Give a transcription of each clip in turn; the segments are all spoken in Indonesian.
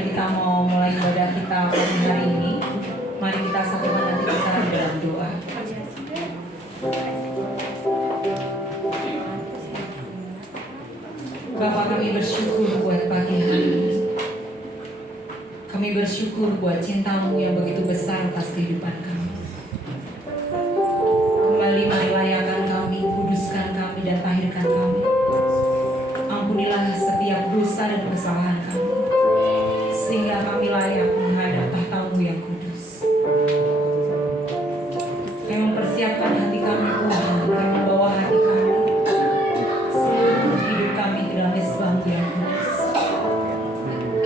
yang kita mau mulai ibadah kita pagi hari ini, mari kita satukan hati kita dalam doa. Bapa, kami bersyukur buat pagi hari ini. Kami bersyukur buat cinta-Mu yang begitu besar atas kehidupan kami. Kembali mari layakan kami, kuduskan kami dan tahirkan kami. Ampunilah setiap dosa dan kesalahan kami, sehingga kami layak menghadap tahta-Mu yang kudus. Kami mempersiapkan hati kami, Tuhan. Kami membawa hati kami, seluruh hidup kami ke dalam mesbah-Mu yang kudus.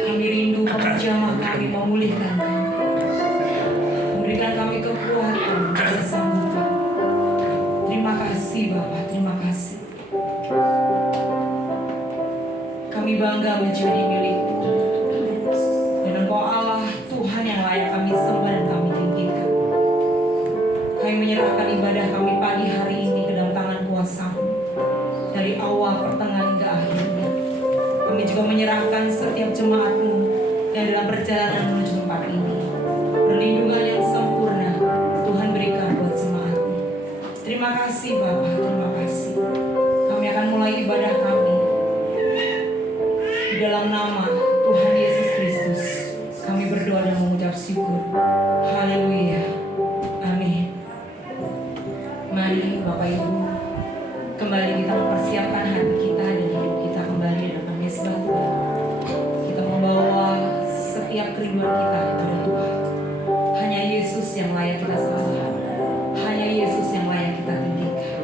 Kami rindu menjamah kami, memulihkan kami, memberikan kami kekuatan dan kesanggupan. Terima kasih Bapa, terima kasih. Kami bangga menjadi milik-Mu. Dan Engkau Allah Tuhan yang layak kami sembah dan kami tinggikan. Kami menyerahkan ibadah kami pagi hari ini ke dalam tangan kuasa-Mu, dari awal, pertengahan hingga akhirnya. Kami juga menyerahkan setiap jemaat-Mu yang dalam perjalanan menuju tempat ini. Perlindungan yang sempurna Tuhan berikan buat jemaat-Mu. Terima kasih Bapa, terima kasih. Kami akan mulai ibadah kami di dalam nama Tuhan Yesus Kristus. Kami berdoa dan mengucap syukur. Haleluya. Amin. Mari Bapak Ibu, kembali kita mempersiapkan hati kita dan hidup kita kembali dalam mesbah Tuhan. Kita membawa setiap kerinduan kita kepada Tuhan. Hanya Yesus yang layak kita sembah. Hanya Yesus yang layak kita tinggikan.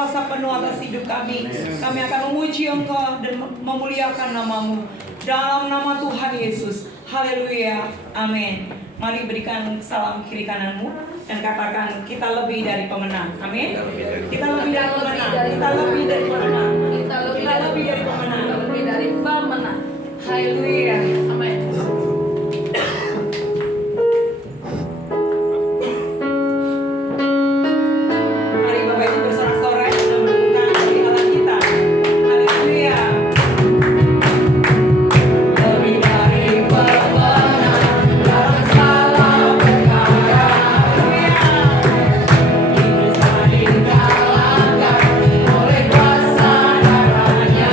kuasa penuh atas hidup kami. Kami akan memuji Engkau dan memuliakan nama-Mu. Dalam nama Tuhan Yesus. Haleluya. Amin. Mari berikan salam kiri kananmu dan katakan kita lebih dari pemenang. Amin. Kita lebih dari pemenang. Kita lebih dari pemenang. Kita lebih dari pemenang. Kita lebih dari pemenang. Haleluya. Amin. Mari Bapak Ibu bersorak-sorai dan berduka bagi Allah kita. Haleluya. Lebih dari pemenang dalam segala perkara. Haleluya. Iblis telah dikalahkan oleh kuasa darahnya.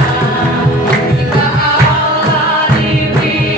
Jika Allah di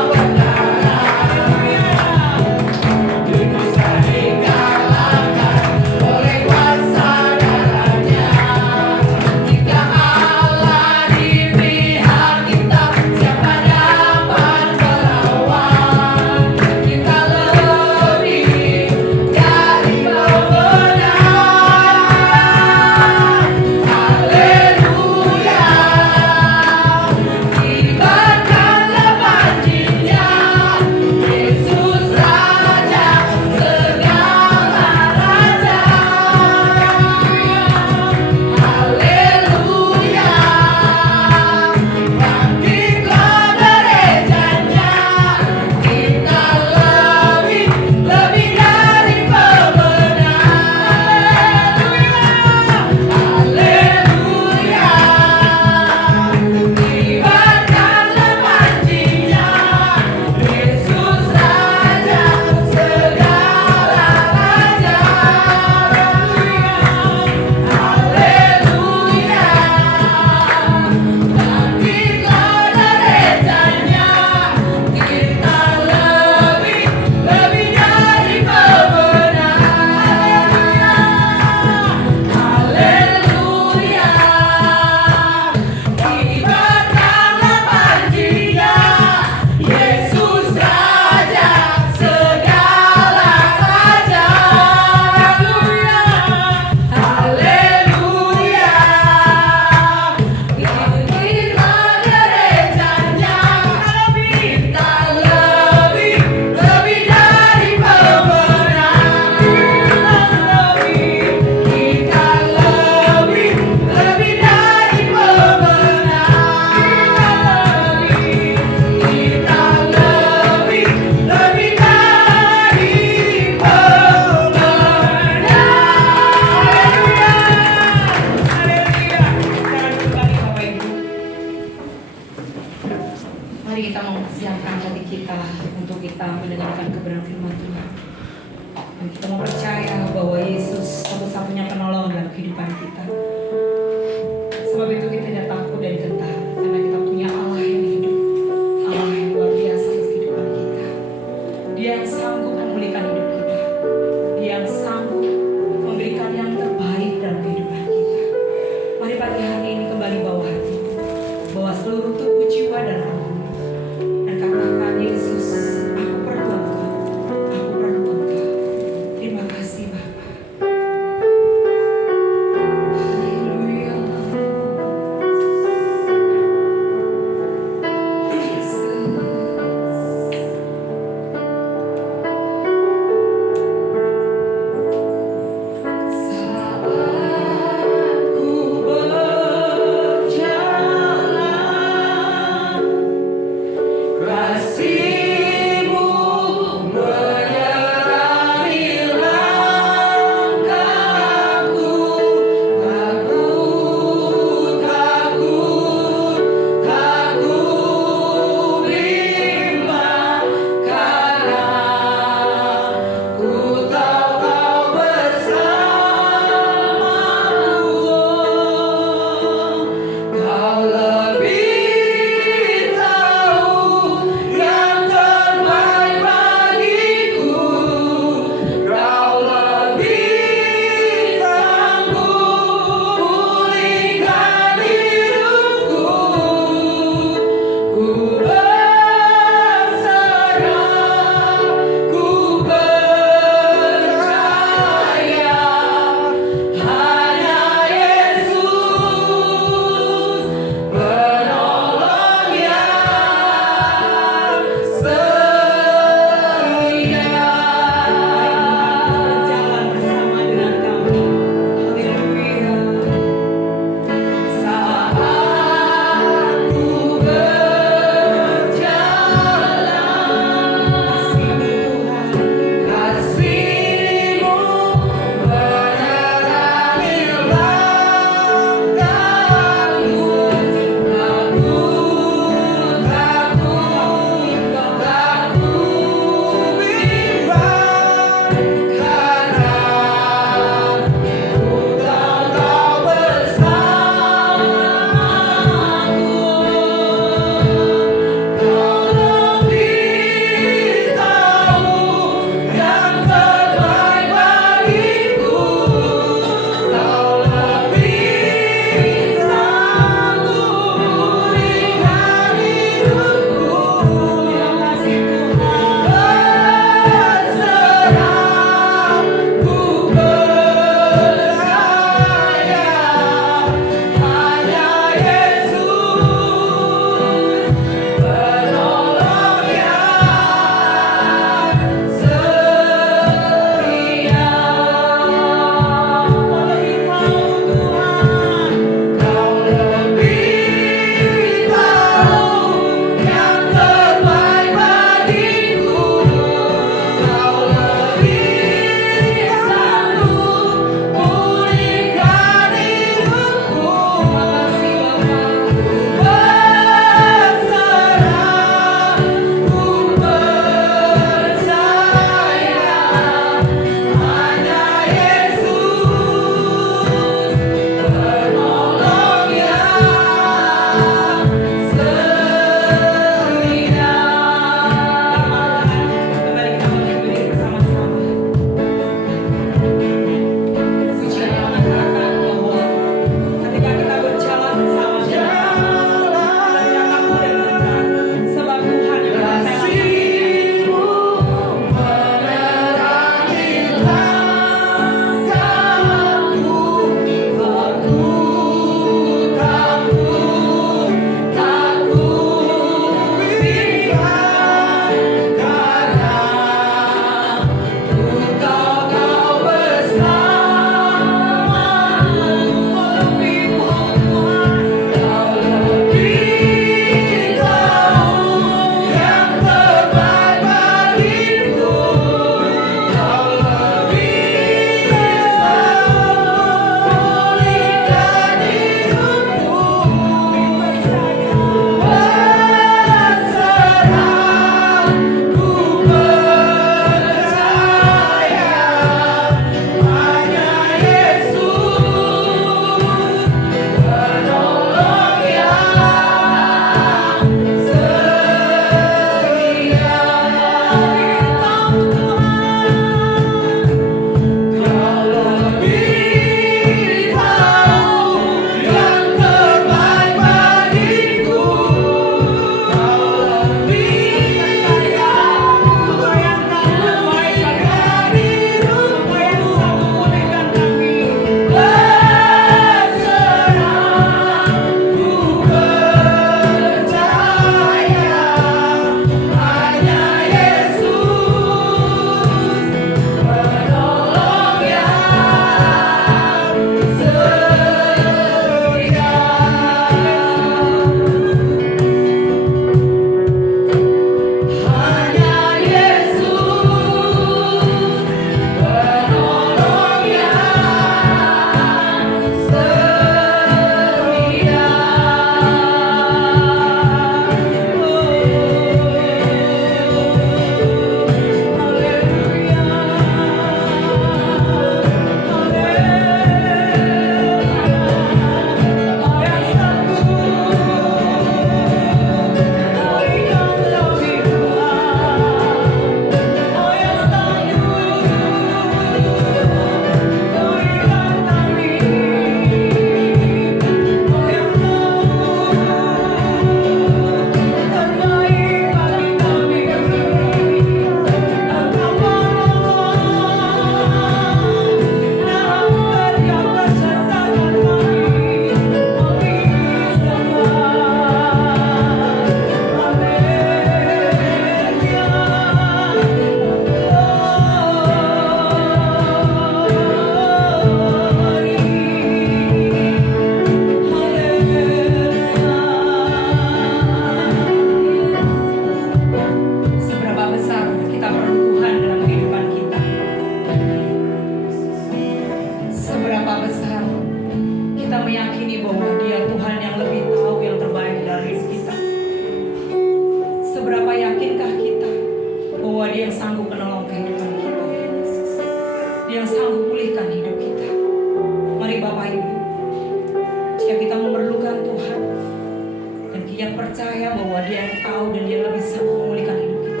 yang percaya bahwa Dia yang tahu dan Dia lebih sanggup memulihkan hidup kita.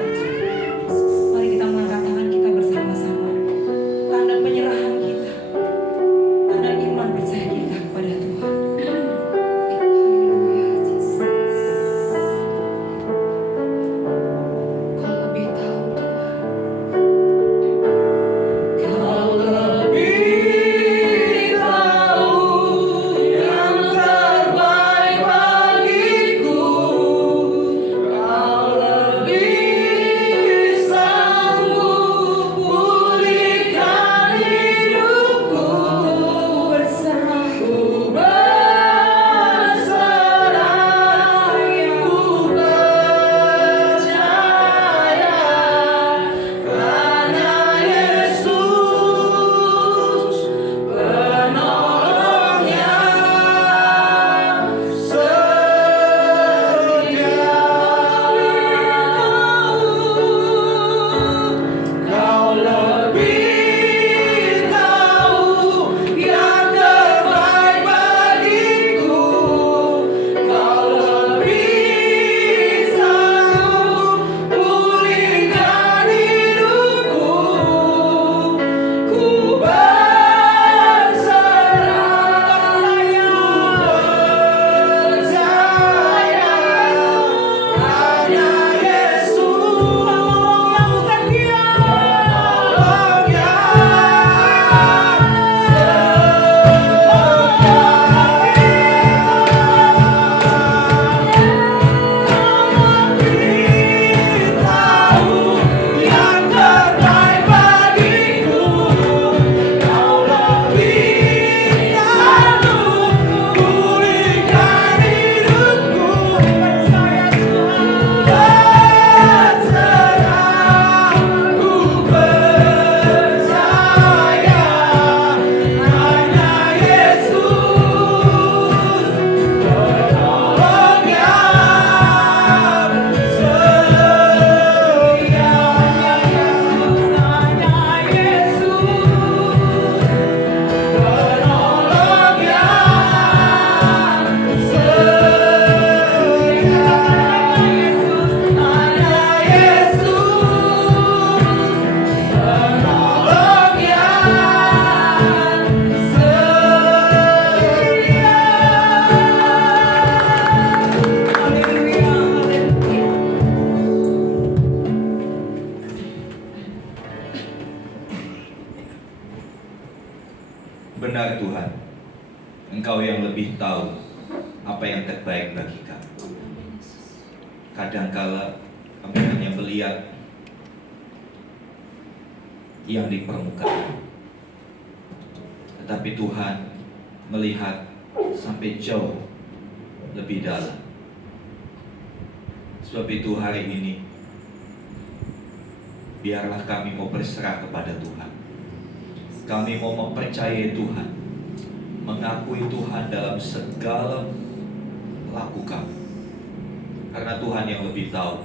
Mari kita mengangkat tangan kita bersama-sama. Tanda penyerahan kita, tanda iman percaya kita kepada Tuhan. Haleluya, Yesus. Kau lebih tahu Tuhan. Kau lebih tahu yang terbaik bagiku. Kau lebih sanggup pulihkan hidupku. Ku berserah, ku percaya karena Yesus penolong yang setia. Kau lebih tahu yang terbaik bagiku. Kau lebih sanggup pulihkan hidupku. Ku berserah, ku percaya hanya Yesus yang setia, penolong yang terbaik bagiku. Kau lebih sanggup pulihkan hidupku. Percaya Tuhan, berserah, ku percaya hanya Yesus penolong yang setia. Hanya Yesus penolong yang setia. Hanya Yesus penolong yang setia. Haleluya, haleluya. Benar Tuhan, Engkau yang lebih tahu apa yang terbaik bagi kami. Kadangkala kami hanya melihat yang di permukaan, tetapi Tuhan melihat sampai jauh lebih dalam. Sebab itu hari ini biarlah kami mau berserah kepada Tuhan. Kami mau mempercayai Tuhan, mengakui Tuhan dalam segala laku kami. Karena Tuhan yang lebih tahu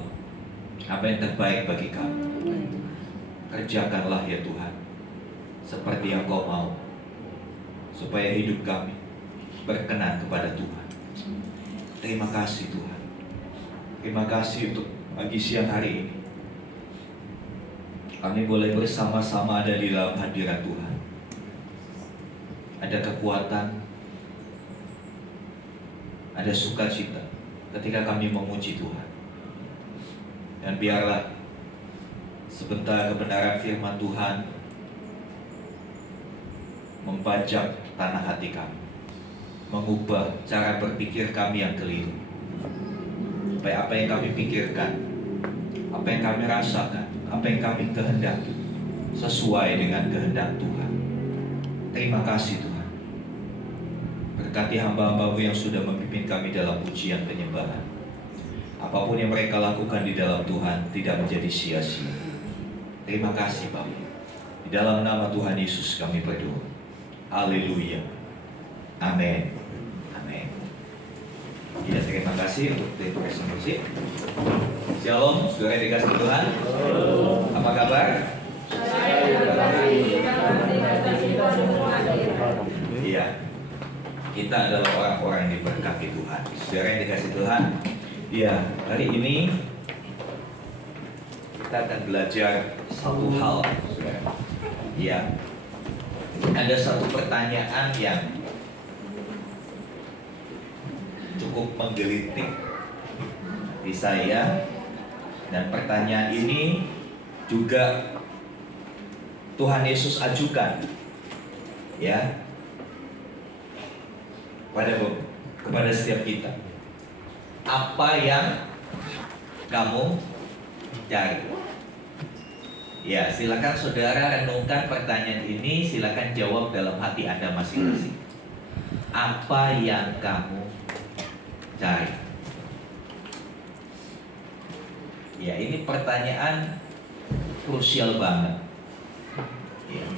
apa yang terbaik bagi kami. Kerjakanlah ya Tuhan, seperti yang Kau mau, supaya hidup kami berkenan kepada Tuhan. Terima kasih Tuhan. Terima kasih untuk pagi siang hari ini. Kami boleh bersama-sama ada di dalam hadirat Tuhan. Ada kekuatan, ada sukacita ketika kami memuji Tuhan. Dan biarlah sebentar kebenaran firman Tuhan membajak tanah hati kami, mengubah cara berpikir kami yang keliru. Supaya apa yang kami pikirkan, apa yang kami rasakan, apa yang kami kehendaki sesuai dengan kehendak Tuhan. Terima kasih Tuhan. Berkati hamba-hamba-Mu yang sudah memimpin kami dalam pujian penyembahan. Apapun yang mereka lakukan di dalam Tuhan tidak menjadi sia-sia. Terima kasih Bapa. Di dalam nama Tuhan Yesus kami berdoa. Haleluya. Amin. Amin. Ya, terima kasih untuk request musik. Shalom, saudara yang dikasihi Tuhan. Apa kabar? Iya, kita adalah orang-orang yang diberkati Tuhan. Saudara yang dikasihi Tuhan, Ya, hari ini kita akan belajar satu hal, saudara. Ya, ada satu pertanyaan yang cukup menggelitik di saya, dan pertanyaan ini juga Tuhan Yesus ajukan, ya, kepada setiap kita. Apa yang kamu cari? Ya, silakan saudara renungkan pertanyaan ini, silakan jawab dalam hati Anda masing-masing. Apa yang kamu cari? Ya, ini pertanyaan krusial banget. Ya.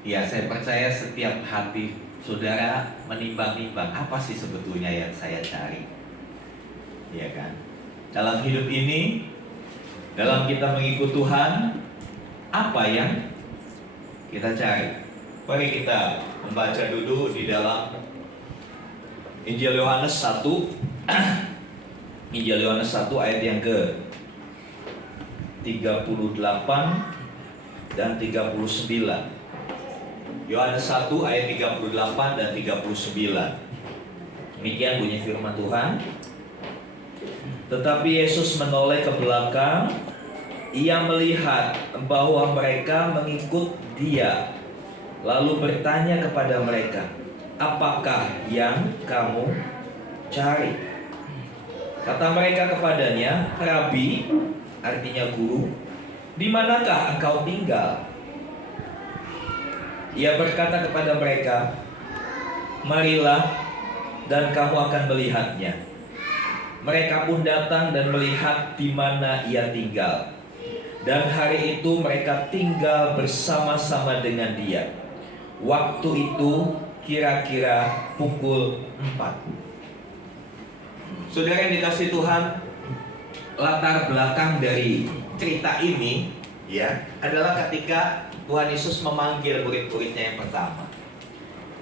Ya, saya percaya setiap hati saudara menimbang-nimbang apa sih sebetulnya yang saya cari. Ya kan? Dalam hidup ini, dalam kita mengikut Tuhan, apa yang kita cari? Mari kita membaca dulu di dalam Injil Yohanes 1. Injil Yohanes 1 ayat yang ke 38 dan 39. Yohanes 1 ayat 38 dan 39. Demikian bunyi firman Tuhan. Tetapi Yesus menoleh ke belakang. Ia melihat bahwa mereka mengikut Dia, lalu bertanya kepada mereka, apakah yang kamu cari? Kata mereka kepadanya, Rabi, artinya guru, di manakah engkau tinggal? Ia berkata kepada mereka, marilah dan kamu akan melihatnya. Mereka pun datang dan melihat di mana ia tinggal. Dan hari itu mereka tinggal bersama-sama dengan dia. Waktu itu kira-kira pukul 4. Saudara yang dikasih Tuhan, latar belakang dari cerita ini ya adalah ketika Tuhan Yesus memanggil murid-muridnya yang pertama.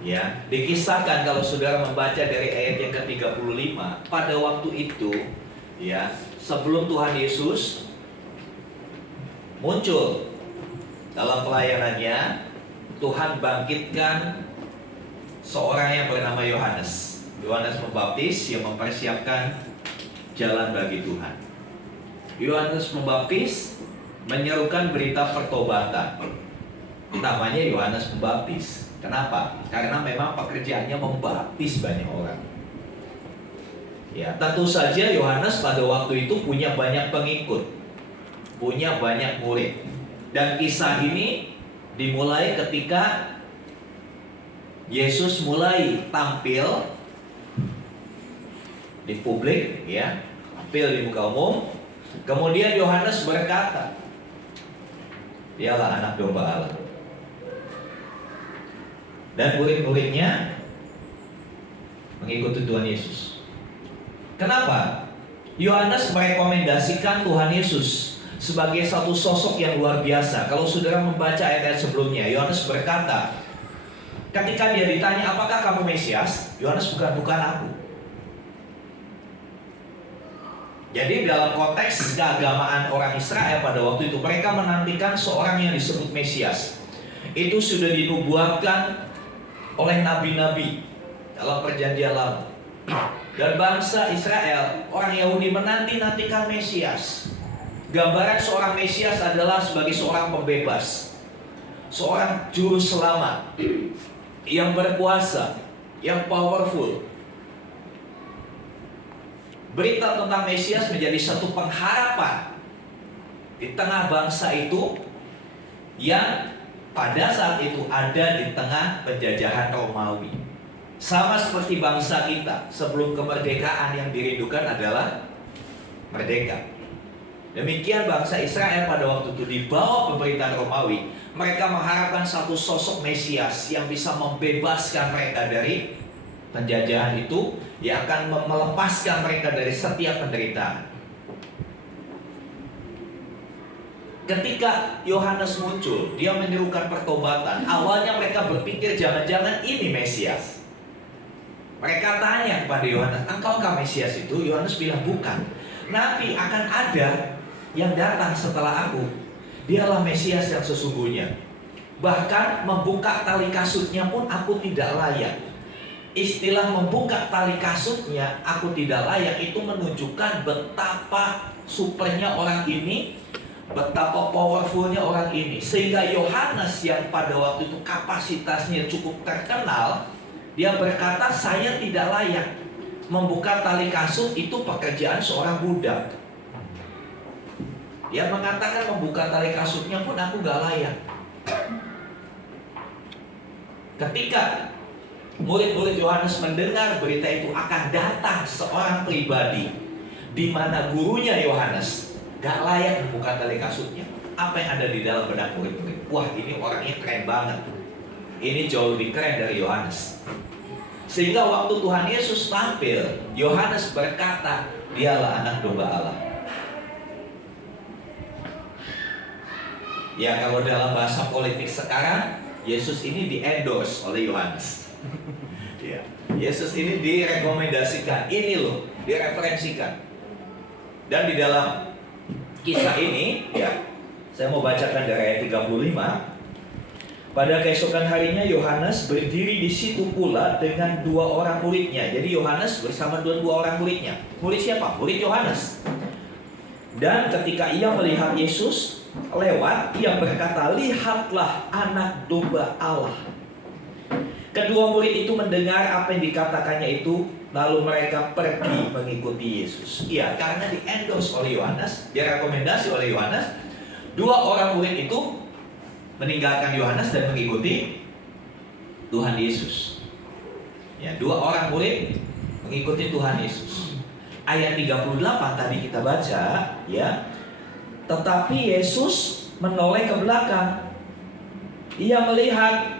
Ya, dikisahkan kalau saudara membaca dari ayat yang ke-35, pada waktu itu ya, sebelum Tuhan Yesus muncul dalam pelayanannya, Tuhan bangkitkan seorang yang bernama Yohanes. Yohanes Pembaptis yang mempersiapkan jalan bagi Tuhan. Yohanes Pembaptis menyerukan berita pertobatan. Namanya Yohanes Pembaptis. Kenapa? Karena memang pekerjaannya membaptis banyak orang. Ya, tentu saja Yohanes pada waktu itu punya banyak pengikut, punya banyak murid. Dan kisah ini dimulai ketika Yesus mulai tampil di publik, ya, tampil di muka umum. Kemudian Yohanes berkata, dialah anak domba Allah. Dan murid-muridnya mengikuti Tuhan Yesus. Kenapa? Yohanes merekomendasikan Tuhan Yesus sebagai satu sosok yang luar biasa. Kalau saudara membaca ayat-ayat sebelumnya, Yohanes berkata, ketika dia ditanya, apakah kamu Mesias? Yohanes bukan aku. Jadi dalam konteks keagamaan orang Israel pada waktu itu, mereka menantikan seorang yang disebut Mesias. Itu sudah dinubuatkan oleh nabi-nabi dalam perjanjian lama. Dan bangsa Israel, orang Yahudi menanti-nantikan Mesias. Gambaran seorang Mesias adalah sebagai seorang pembebas, seorang juru selamat yang berkuasa, yang powerful. Berita tentang Mesias menjadi satu pengharapan di tengah bangsa itu yang pada saat itu ada di tengah penjajahan Romawi. Sama seperti bangsa kita, sebelum kemerdekaan yang dirindukan adalah merdeka. Demikian bangsa Israel pada waktu itu di bawah pemerintahan Romawi. Mereka mengharapkan satu sosok Mesias yang bisa membebaskan mereka dari penjajahan itu, yang akan melepaskan mereka dari setiap penderitaan. Ketika Yohanes muncul, dia menyerukan pertobatan. Awalnya mereka berpikir jangan-jangan ini Mesias. Mereka tanya kepada Yohanes, "Engkaukah Mesias itu?" Yohanes bilang, "Bukan. Nanti akan ada yang datang setelah aku. Dialah Mesias yang sesungguhnya. Bahkan membuka tali kasutnya pun aku tidak layak." Istilah membuka tali kasutnya aku tidak layak itu menunjukkan betapa supernya orang ini, betapa powerfulnya orang ini. Sehingga Yohanes yang pada waktu itu kapasitasnya cukup terkenal, dia berkata, "Saya tidak layak." Membuka tali kasut itu pekerjaan seorang budak. Dia mengatakan membuka tali kasutnya pun aku gak layak. Ketika murid-murid Yohanes mendengar berita itu akan datang seorang pribadi di mana gurunya Yohanes gak layak membuka tali kasutnya, apa yang ada di dalam benak murid-murid? Wah, ini orangnya keren banget. Ini jauh lebih keren dari Yohanes. Sehingga waktu Tuhan Yesus tampil, Yohanes berkata, "Dialah anak domba Allah." Ya, kalau dalam bahasa politik sekarang, Yesus ini di-endorse oleh Yohanes. Ya, Yesus ini direkomendasikan, ini loh, direferensikan. Dan di dalam kisah ini, ya, saya mau bacakan dari ayat 35. Pada keesokan harinya Yohanes berdiri di situ pula dengan 2 orang muridnya. Jadi Yohanes bersama 2 orang muridnya. Murid siapa? Murid Yohanes. Dan ketika ia melihat Yesus lewat, ia berkata, "Lihatlah anak domba Allah." Kedua murid itu mendengar apa yang dikatakannya itu, lalu mereka pergi mengikuti Yesus. Iya, karena di-endorse oleh Yohanes, direkomendasi oleh Yohanes, 2 orang murid itu meninggalkan Yohanes dan mengikuti Tuhan Yesus. Ya, 2 orang murid mengikuti Tuhan Yesus. Ayat 38 tadi kita baca, ya. Tetapi Yesus menoleh ke belakang. Ia melihat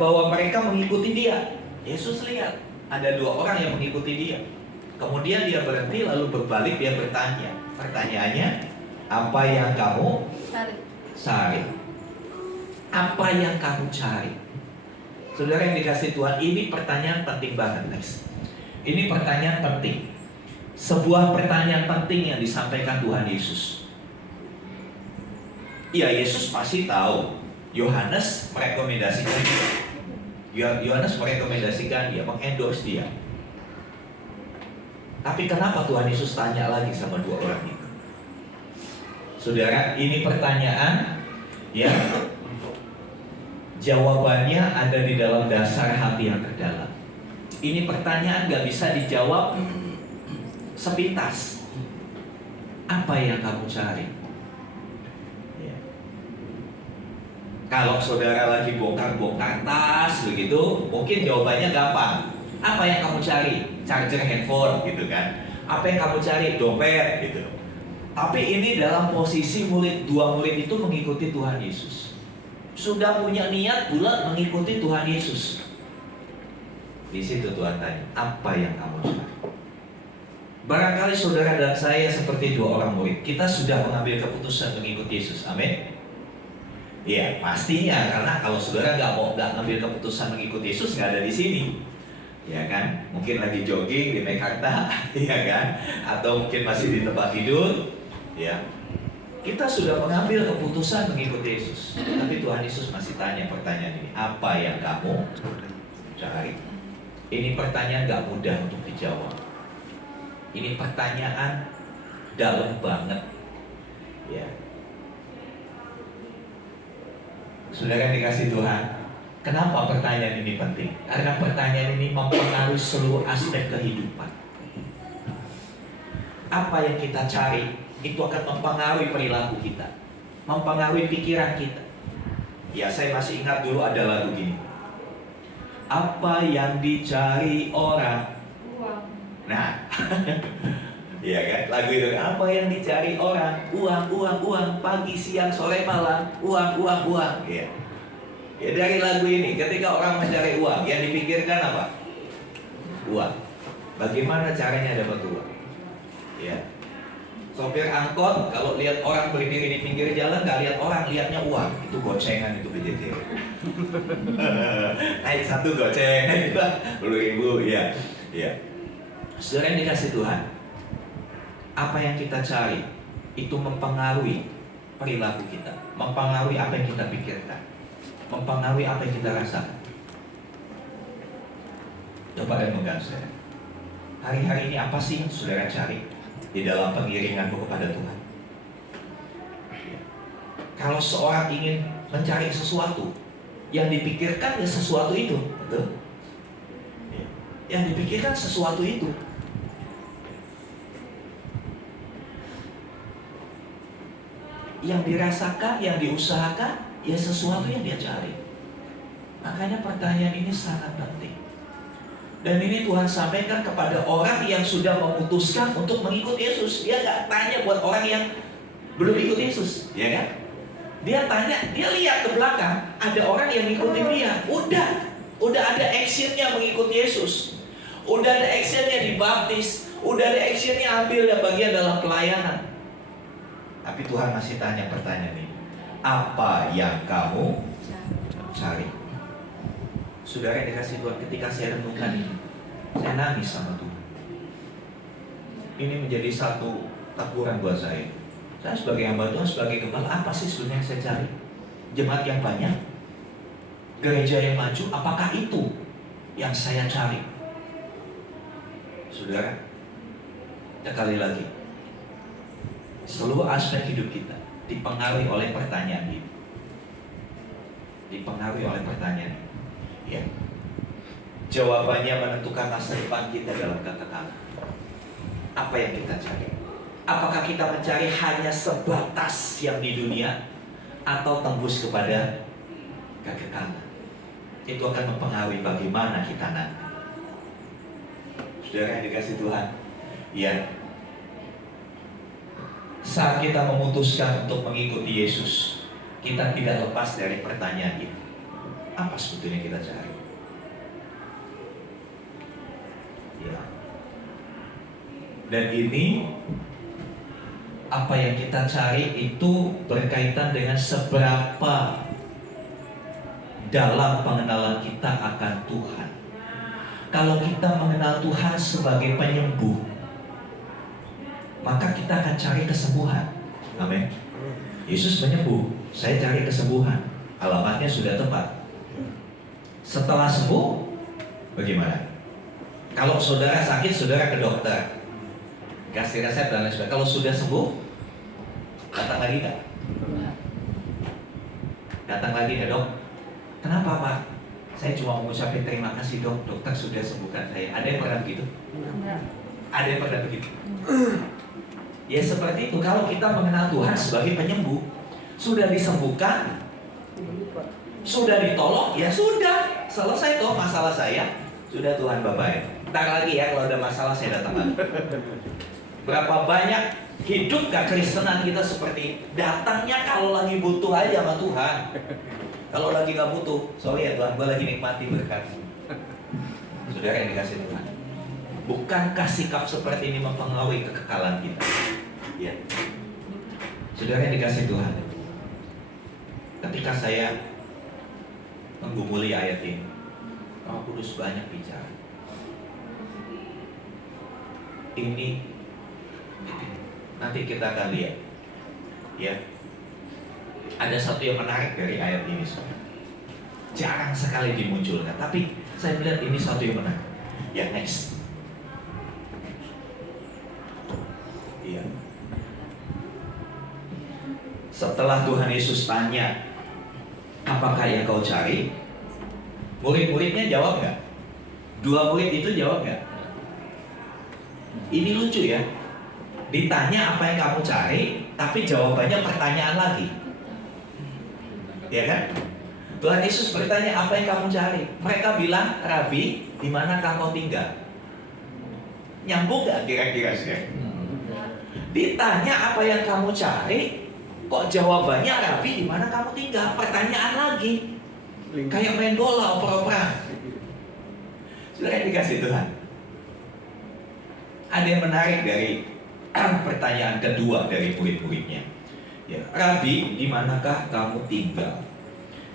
bahwa mereka mengikuti dia. Yesus lihat ada 2 orang yang mengikuti dia. Kemudian dia berhenti lalu berbalik, dia bertanya. Pertanyaannya, "Apa yang kamu cari?" Apa yang kamu cari? Saudara yang dikasih Tuhan, ini pertanyaan penting banget, guys. Ini pertanyaan penting. Sebuah pertanyaan penting yang disampaikan Tuhan Yesus. Iya, Yesus pasti tahu Yohanes merekomendasikan dia. Yohanes merekomendasikan dia, mengendorse dia. Tapi kenapa Tuhan Yesus tanya lagi sama 2 orang itu? Saudara, ini pertanyaan, ya, jawabannya ada di dalam dasar hati yang terdalam. Ini pertanyaan gak bisa dijawab sepintas. Apa yang kamu cari? Ya. Kalau saudara lagi bongkar-bongkar tas begitu, mungkin jawabannya gampang. Apa yang kamu cari? Charger handphone gitu kan. Apa yang kamu cari? Dompet gitu. Tapi ini dalam posisi 2 murid itu mengikuti Tuhan Yesus. Sudah punya niat bulat mengikuti Tuhan Yesus. Di situ Tuhan tanya, apa yang kamu cari? Barangkali saudara dan saya seperti 2 orang murid, kita sudah mengambil keputusan mengikuti Yesus. Amin. Iya, pastinya, karena kalau saudara nggak ngambil keputusan mengikuti Yesus, nggak ada di sini. Ya kan? Mungkin lagi jogging di Mekarta, ya kan? Atau mungkin masih di tempat tidur. Ya, kita sudah mengambil keputusan mengikuti Yesus. Tapi Tuhan Yesus masih tanya pertanyaan ini, apa yang kamu cari? Ini pertanyaan gak mudah untuk dijawab. Ini pertanyaan dalam banget, ya. Saudara yang dikasih Tuhan, kenapa pertanyaan ini penting? Karena pertanyaan ini mempengaruhi seluruh aspek kehidupan. Apa yang kita cari itu akan mempengaruhi perilaku kita, mempengaruhi pikiran kita. Ya, saya masih ingat dulu ada lagu gini. Apa yang dicari orang? Uang. Nah, iya kan? Lagu itu, apa yang dicari orang? Uang, uang, uang. Pagi, siang, sore, malam. Uang, uang, uang. Ya. Ya, dari lagu ini, ketika orang mencari uang, yang dipikirkan apa? Uang. Bagaimana caranya dapat uang? Ya. Sopir angkot kalau lihat orang berdiri di pinggir jalan nggak lihat orang, lihatnya uang. Itu gocengan itu BJT. Naik satu goceng, naik 10.000, ya. Saudara yang dikasih Tuhan, apa yang kita cari itu mempengaruhi perilaku kita, mempengaruhi apa yang kita pikirkan, mempengaruhi apa yang kita rasakan. Coba renungkan saya. Hari-hari ini apa sih yang saudara cari di dalam pengiringanmu kepada Tuhan? Kalau seorang ingin mencari sesuatu, yang dipikirkan ya sesuatu itu, betul? Yang dipikirkan sesuatu itu. Yang dirasakan, yang diusahakan, ya sesuatu yang dia cari. Makanya pertanyaan ini sangat penting. Dan ini Tuhan sampaikan kepada orang yang sudah memutuskan untuk mengikut Yesus. Dia gak tanya buat orang yang belum ikut Yesus, ya kan? Dia tanya, dia lihat ke belakang, ada orang yang ngikutin dia. Udah ada actionnya mengikut Yesus. Udah ada actionnya dibaptis. Udah ada actionnya ambil bagian dalam pelayanan. Tapi Tuhan masih tanya pertanyaan ini, apa yang kamu cari? Saudara yang dikasih Tuhan, ketika saya renungkan ini, saya nangis sama Tuhan. Ini menjadi satu teguran buat saya. Saya sebagai hamba Tuhan, sebagai gembala, apa sih sebenarnya yang saya cari? Jemaat yang banyak, gereja yang maju, apakah itu yang saya cari? Saudara, sekali lagi, seluruh aspek hidup kita dipengaruhi oleh pertanyaan ini. Dipengaruhi oleh pertanyaan ini. Ya. Jawabannya menentukan masa depan kita dalam kekekalan. Apa yang kita cari? Apakah kita mencari hanya sebatas yang di dunia, atau tembus kepada kekekalan? Itu akan mempengaruhi bagaimana kita nanti. Saudara yang dikasih Tuhan, ya. Saat kita memutuskan untuk mengikuti Yesus, kita tidak lepas dari pertanyaan ini. Apa sebetulnya kita cari? Ya. Dan ini, apa yang kita cari itu berkaitan dengan seberapa dalam pengenalan kita akan Tuhan. Kalau kita mengenal Tuhan sebagai penyembuh, maka kita akan cari kesembuhan. Amin. Yesus menyembuh, saya cari kesembuhan. Alamatnya sudah tepat. Setelah sembuh, bagaimana? Kalau saudara sakit, saudara ke dokter, kasih resep dan lain sebagainya. Kalau sudah sembuh, datang lagi kan? Datang lagi ya dok. Kenapa Pak? Saya cuma mengucapkan terima kasih dok, dokter sudah sembuhkan saya. Ada yang pernah begitu? Ada yang pernah begitu? Ya seperti itu. Kalau kita mengenal Tuhan sebagai penyembuh, sudah disembuhkan, sudah ditolong, ya sudah selesai toh masalah saya. Sudah Tuhan bye-bye. Ntar lagi ya kalau ada masalah saya datang lagi. Berapa banyak hidup kekristenan kita seperti itu. Datangnya kalau lagi butuh aja sama Tuhan. Kalau lagi gak butuh, sorry ya Tuhan, gue lagi nikmati berkat. Saudara yang dikasih Tuhan, bukankah sikap seperti ini mempengaruhi kekekalan kita? Ya. Saudara yang dikasih Tuhan, ketika saya menggumuli ayat ini, Roh Kudus banyak bicara. Ini nanti kita akan lihat. Ya. Ada satu yang menarik dari ayat ini, saudara. Jarang sekali dimunculkan, tapi saya melihat ini satu yang menarik. Ya, next. Iya. Setelah Tuhan Yesus tanya, apakah yang kau cari? Murid-muridnya jawab nggak? Dua murid itu jawab nggak? Ini lucu ya. Ditanya apa yang kamu cari, tapi jawabannya pertanyaan lagi. Ya kan? Tuhan Yesus bertanya, apa yang kamu cari? Mereka bilang, Rabi, di mana kamu tinggal? Nyambung gak kira-kira sih? Ditanya apa yang kamu cari, kok jawabannya Rabi, di mana kamu tinggal? Pertanyaan lagi. Kayak main bola, oper-operan. Saudara yang dikasih Tuhan, ada yang menarik dari pertanyaan kedua dari murid-muridnya. Ya, Rabi, di manakah kamu tinggal?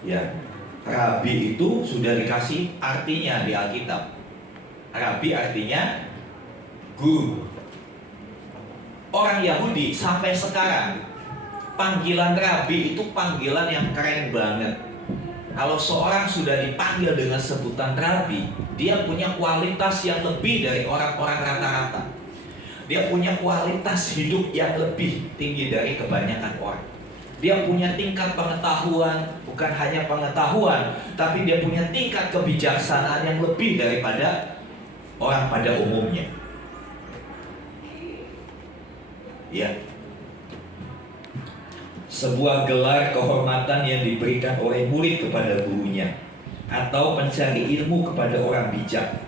Ya, Rabi itu sudah dikasih artinya di Alkitab. Rabi artinya guru. Orang Yahudi sampai sekarang panggilan Rabi itu panggilan yang keren banget. Kalau seorang sudah dipanggil dengan sebutan Rabi, dia punya kualitas yang lebih dari orang-orang rata-rata. Dia punya kualitas hidup yang lebih tinggi dari kebanyakan orang. Dia punya tingkat pengetahuan, bukan hanya pengetahuan, tapi dia punya tingkat kebijaksanaan yang lebih daripada orang pada umumnya. Ya. Sebuah gelar kehormatan yang diberikan oleh murid kepada gurunya, atau pencari ilmu kepada orang bijak.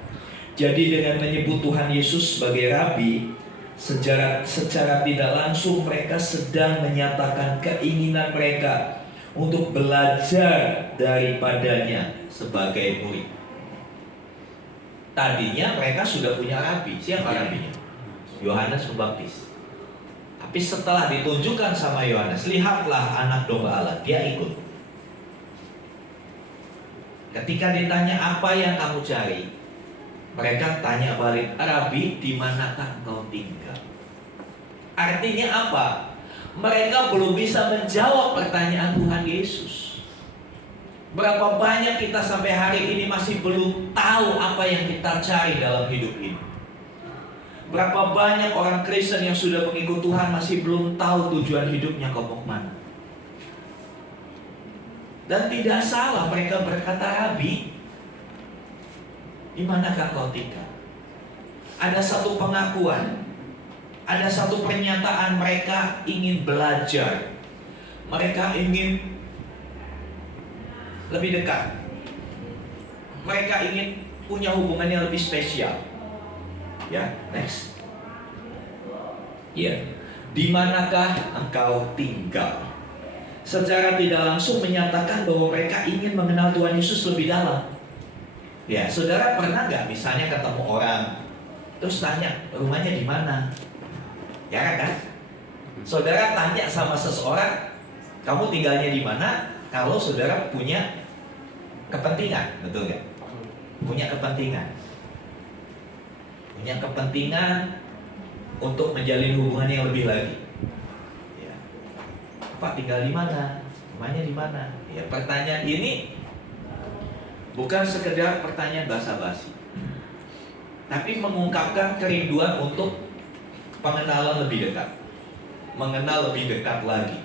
Jadi dengan menyebut Tuhan Yesus sebagai Rabi, secara tidak langsung mereka sedang menyatakan keinginan mereka untuk belajar daripadanya sebagai murid. Tadinya mereka sudah punya Rabi. Siapa Rabinya? Yohanes Pembaptis. Tapi setelah ditunjukkan sama Yohanes, lihatlah anak domba Allah, dia ikut. Ketika ditanya apa yang kamu cari, mereka tanya balik, Rabi, di manakah engkau tinggal? Artinya apa? Mereka belum bisa menjawab pertanyaan Tuhan Yesus. Berapa banyak kita sampai hari ini masih belum tahu apa yang kita cari dalam hidup ini. Berapa banyak orang Kristen yang sudah mengikut Tuhan masih belum tahu tujuan hidupnya ke mana. Dan tidak salah mereka berkata, Rabi, di manakah kau tinggal? Ada satu pengakuan, ada satu pernyataan, mereka ingin belajar, mereka ingin lebih dekat, mereka ingin punya hubungan yang lebih spesial. Ya, next. Ya, di manakah engkau tinggal? Secara tidak langsung menyatakan bahwa mereka ingin mengenal Tuhan Yesus lebih dalam. Ya, saudara pernah nggak misalnya ketemu orang, terus tanya rumahnya di mana? Ya kan? Saudara tanya sama seseorang, kamu tinggalnya di mana? Kalau saudara punya kepentingan, betul nggak? Punya kepentingan. Punya kepentingan untuk menjalin hubungan yang lebih lagi. Ya. Pak tinggal di mana? Rumahnya di mana? Ya, pertanyaan ini bukan sekedar pertanyaan basa-basi, tapi mengungkapkan kerinduan untuk pengenalan lebih dekat, mengenal lebih dekat lagi.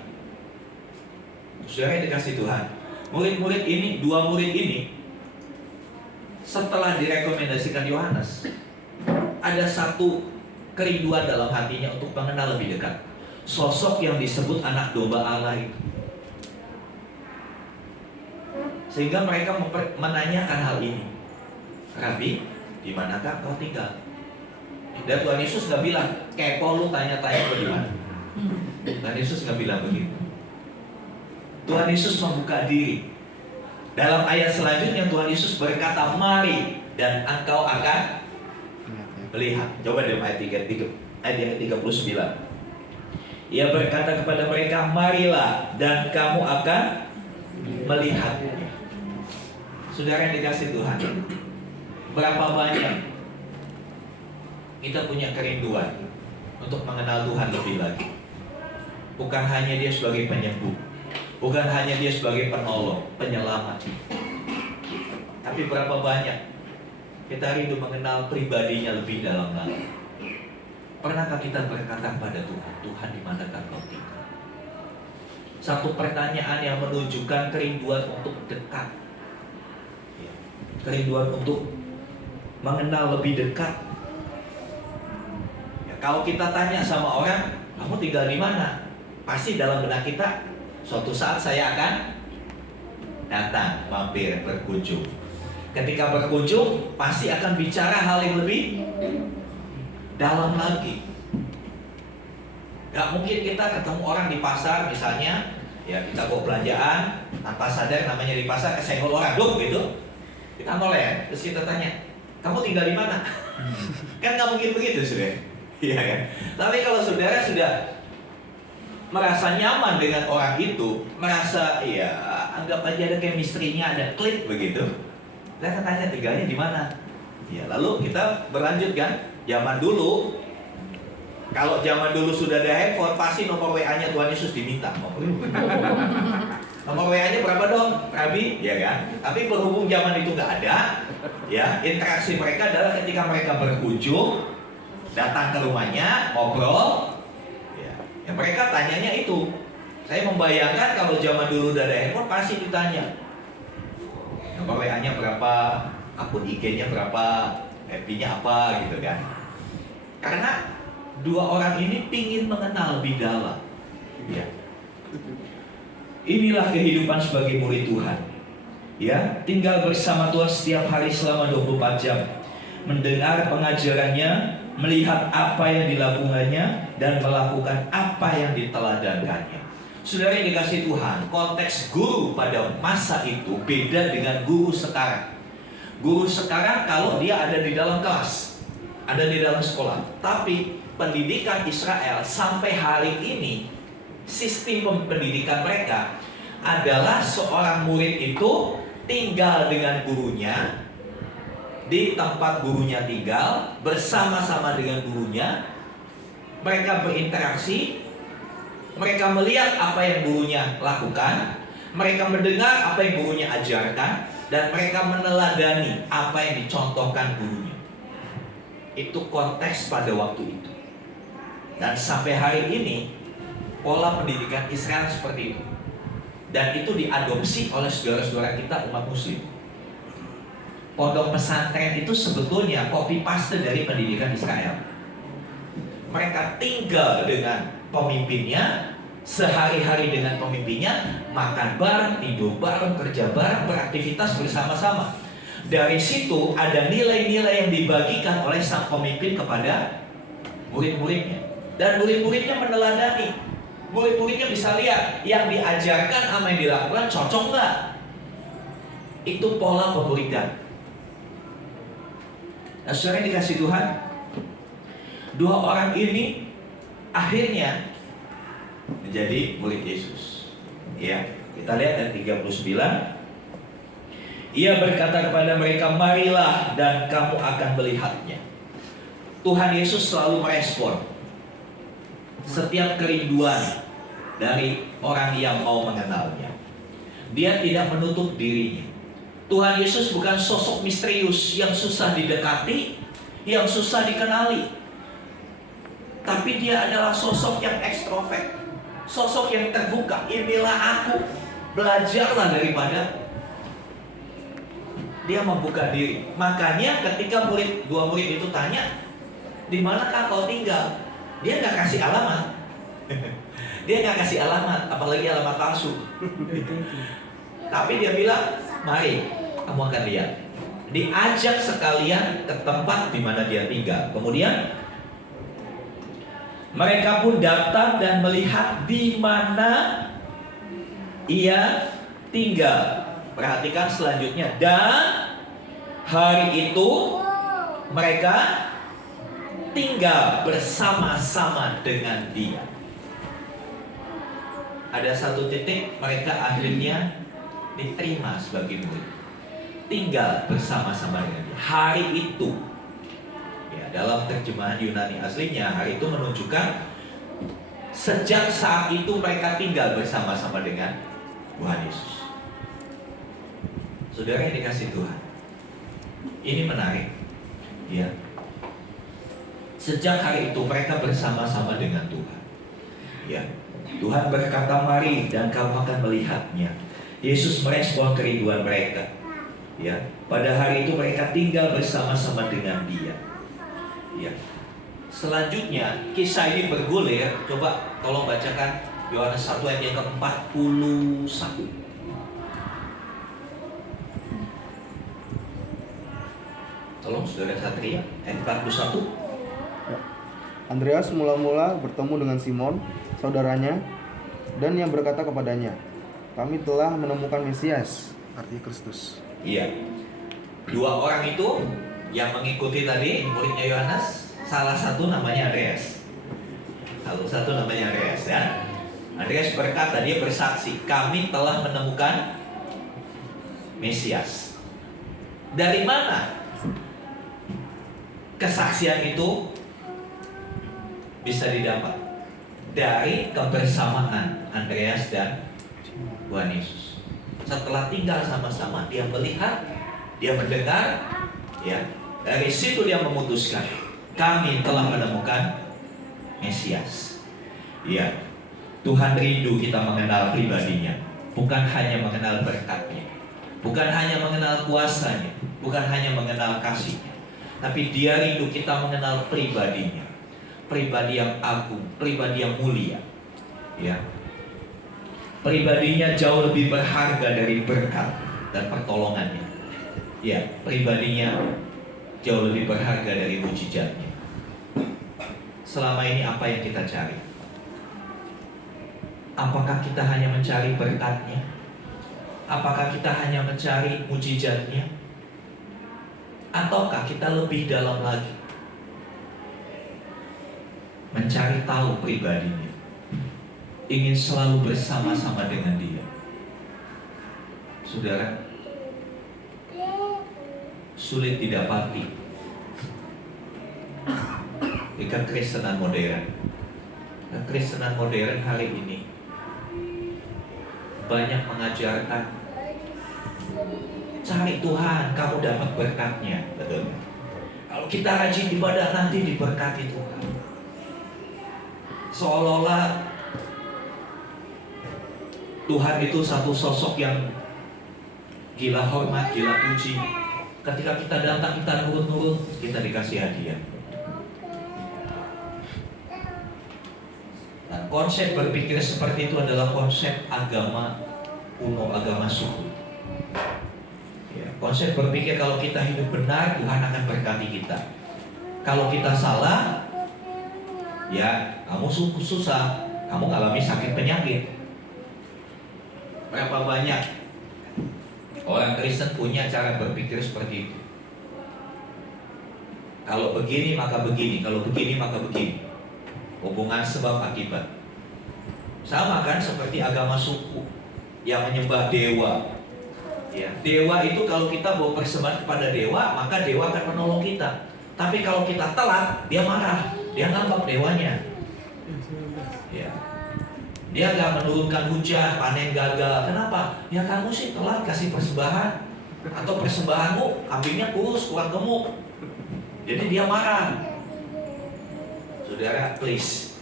Saudara yang dikasih Tuhan, murid-murid ini, dua murid ini, setelah direkomendasikan Yohanes, ada satu kerinduan dalam hatinya untuk mengenal lebih dekat sosok yang disebut anak domba Allah itu. Sehingga mereka menanyakan hal ini, Rabi, di manakah kau tinggal? Dan Tuhan Yesus gak bilang, kepo lu tanya-tanya bagaimana. Tuhan Yesus gak bilang begitu. Tuhan Yesus membuka diri. Dalam ayat selanjutnya Tuhan Yesus berkata, mari dan engkau akan melihat. Coba dalam ayat yang ke-39. Ia berkata kepada mereka, marilah dan kamu akan melihat. Saudara yang dikasih Tuhan, berapa banyak kita punya kerinduan untuk mengenal Tuhan lebih lagi. Bukan hanya dia sebagai penyembuh, bukan hanya dia sebagai penolong, penyelamat, tapi berapa banyak kita rindu mengenal pribadinya lebih dalam lagi. Pernahkah kita berkata pada Tuhan, Tuhan di manakah kau tinggal? Satu pertanyaan yang menunjukkan kerinduan untuk dekat, kerinduan untuk mengenal lebih dekat. Ya, kalau kita tanya sama orang, kamu tinggal di mana? Pasti dalam benak kita, suatu saat saya akan datang, mampir, berkunjung. Ketika berkunjung, pasti akan bicara hal yang lebih dalam lagi. Gak mungkin kita ketemu orang di pasar misalnya, ya kita bawa belanjaan, tanpa sadar namanya di pasar kesenggol orang, gitu. Kita noleh, terus kita tanya, kamu tinggal di mana? Kan gak mungkin begitu, sudah. Iya kan? Tapi kalau saudara sudah merasa nyaman dengan orang itu, merasa ya anggap aja ada chemistry-nya, ada klik begitu. Saya tanya tinggalnya di mana? Ya, lalu kita berlanjut kan. Zaman dulu, kalau zaman dulu sudah ada handphone, pasti nomor WA-nya Tuhan Yesus diminta. Nomor WA-nya berapa dong, Rabi? Ya kan? Tapi berhubung zaman itu nggak ada, ya interaksi mereka adalah ketika mereka berkunjung, datang ke rumahnya, ngobrol. Ya, mereka tanyanya itu. Saya membayangkan kalau zaman dulu udah ada handphone, pasti ditanya nomor WA-nya berapa, akun IG-nya berapa, FB-nya apa gitu kan. Karena dua orang ini pingin mengenal lebih dalam. Ya. Inilah kehidupan sebagai murid Tuhan. Ya, tinggal bersama Tuhan setiap hari selama 24 jam. Mendengar pengajarannya, melihat apa yang dilakukannya, dan melakukan apa yang diteladankannya. Saudara yang dikasih Tuhan, konteks guru pada masa itu beda dengan guru sekarang. Guru sekarang kalau dia ada di dalam kelas, ada di dalam sekolah. Tapi pendidikan Israel sampai hari ini, sistem pendidikan mereka adalah seorang murid itu tinggal dengan gurunya, di tempat gurunya tinggal, bersama-sama dengan gurunya. Mereka berinteraksi, mereka melihat apa yang gurunya lakukan, mereka mendengar apa yang gurunya ajarkan, dan mereka meneladani apa yang dicontohkan gurunya. Itu konteks pada waktu itu. Dan sampai hari ini pola pendidikan Israel seperti itu. Dan itu diadopsi oleh saudara-saudara kita umat muslim. Pondok pesantren itu sebetulnya copy paste dari pendidikan Israel. Mereka tinggal dengan pemimpinnya, sehari-hari dengan pemimpinnya, makan bareng, tidur bareng, kerja bareng, beraktivitas bersama-sama. Dari situ ada nilai-nilai yang dibagikan oleh sang pemimpin kepada murid-muridnya. Dan murid-muridnya meneladani. Murid-muridnya bisa lihat yang diajarkan sama yang dilakukan cocok nggak? Itu pola pemuridan. Nah, saudara yang dikasih Tuhan, dua orang ini akhirnya menjadi murid Yesus. Ya, kita lihat ayat 39. Ia berkata kepada mereka, marilah dan kamu akan melihatnya. Tuhan Yesus selalu merespon setiap kerinduan dari orang yang mau mengenalnya. Dia tidak menutup dirinya. Tuhan Yesus bukan sosok misterius yang susah didekati, yang susah dikenali. Tapi dia adalah sosok yang ekstrovert, sosok yang terbuka. Inilah aku, belajarlah daripada. Dia membuka diri. Makanya ketika dua murid itu tanya, di manakah kau tinggal? Dia nggak kasih alamat. Dia nggak kasih alamat, apalagi alamat palsu. Tapi dia bilang, mari kamu akan lihat. Diajak sekalian ke tempat di mana dia tinggal. Kemudian mereka pun datang dan melihat di mana ia tinggal. Perhatikan selanjutnya. Dan hari itu mereka tinggal bersama-sama dengan dia. Ada satu titik mereka akhirnya diterima sebagai murid. Tinggal bersama-sama dengan dia. Hari itu, ya, dalam terjemahan Yunani aslinya, hari itu menunjukkan sejak saat itu mereka tinggal bersama-sama dengan Tuhan Yesus. Saudara yang dikasih Tuhan, ini menarik, ya. Sejak hari itu mereka bersama-sama dengan Tuhan. Ya, Tuhan berkata, mari dan kamu akan melihatnya. Yesus merespon kerinduan mereka. Ya, pada hari itu mereka tinggal bersama-sama dengan Dia. Ya. Selanjutnya kisah ini bergulir. Coba tolong bacakan Yohanes 1 ayat yang ke-41. Tolong saudara Satria, ayat 41. Andreas mula-mula bertemu dengan Simon, saudaranya, dan yang berkata kepadanya, kami telah menemukan Mesias, artinya Kristus. Iya. Dua orang itu yang mengikuti tadi, muridnya Yohanes, Salah satu namanya Andreas. Salah satu namanya Andreas ya. Andreas berkata, dia bersaksi, kami telah menemukan Mesias. Dari mana kesaksian itu bisa didapat? Dari kebersamaan Andreas dan Tuhan Yesus. Setelah tinggal sama-sama, dia melihat, dia mendengar, ya. Dari situ dia memutuskan, kami telah menemukan Mesias. Ya, Tuhan rindu kita mengenal pribadinya, bukan hanya mengenal berkatnya, bukan hanya mengenal kuasanya, bukan hanya mengenal kasihnya, tapi dia rindu kita mengenal pribadinya, pribadi yang agung, pribadi yang mulia. Ya, pribadinya jauh lebih berharga dari berkat dan pertolongannya. Ya, pribadinya jauh lebih berharga dari mujizatnya. Selama ini apa yang kita cari? Apakah kita hanya mencari berkatnya? Apakah kita hanya mencari mujizatnya? Ataukah kita lebih dalam lagi mencari tahu pribadinya, ingin selalu bersama-sama dengan dia? Saudara, sulit didapati di kekristenan modern. Kekristenan modern hari ini banyak mengajarkan, cari Tuhan, kamu dapat berkatnya. Betul. Kalau kita rajin ibadah, nanti diberkati Tuhan. Seolah-olah Tuhan itu satu sosok yang gila hormat, gila puji. Ketika kita datang, kita nurut-nurut, kita dikasih hadiah. Nah, konsep berpikir seperti itu adalah konsep agama kuno, agama suku. Ya, konsep berpikir kalau kita hidup benar, Tuhan akan berkati kita. Kalau kita salah, ya kamu susah, kamu ngalami sakit penyakit. Berapa banyak orang Kristen punya cara berpikir seperti itu? Kalau begini maka begini, kalau begini maka begini. Hubungan sebab akibat. Sama kan seperti agama suku yang menyembah dewa. Ya, dewa itu kalau kita bawa persembahan kepada dewa, maka dewa akan menolong kita. Tapi kalau kita telat, dia marah, dia ngambek dewanya. Ya. Dia gak menurunkan hujan, panen gagal. Kenapa? Ya kamu sih telat kasih persembahan, atau persembahanmu kambingnya kurus, kurang gemuk. Jadi dia marah. Saudara, please,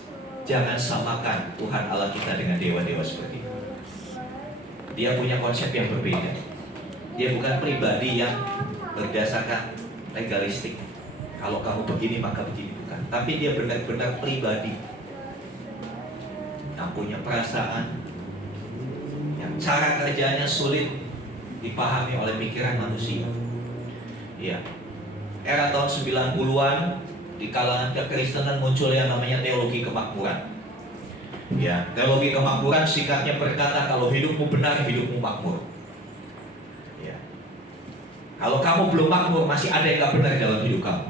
jangan samakan Tuhan Allah kita dengan dewa-dewa seperti itu. Dia punya konsep yang berbeda. Dia bukan pribadi yang berdasarkan legalistik. Kalau kamu begini maka begini, bukan. Tapi dia benar-benar pribadi yang punya perasaan, yang cara kerjanya sulit dipahami oleh pikiran manusia. Ya, era tahun 90-an di kalangan kekristenan muncul yang namanya teologi kemakmuran. Ya, teologi kemakmuran sikapnya berkata kalau hidupmu benar, hidupmu makmur. Ya. Kalau kamu belum makmur, masih ada yang gak benar dalam hidup kamu.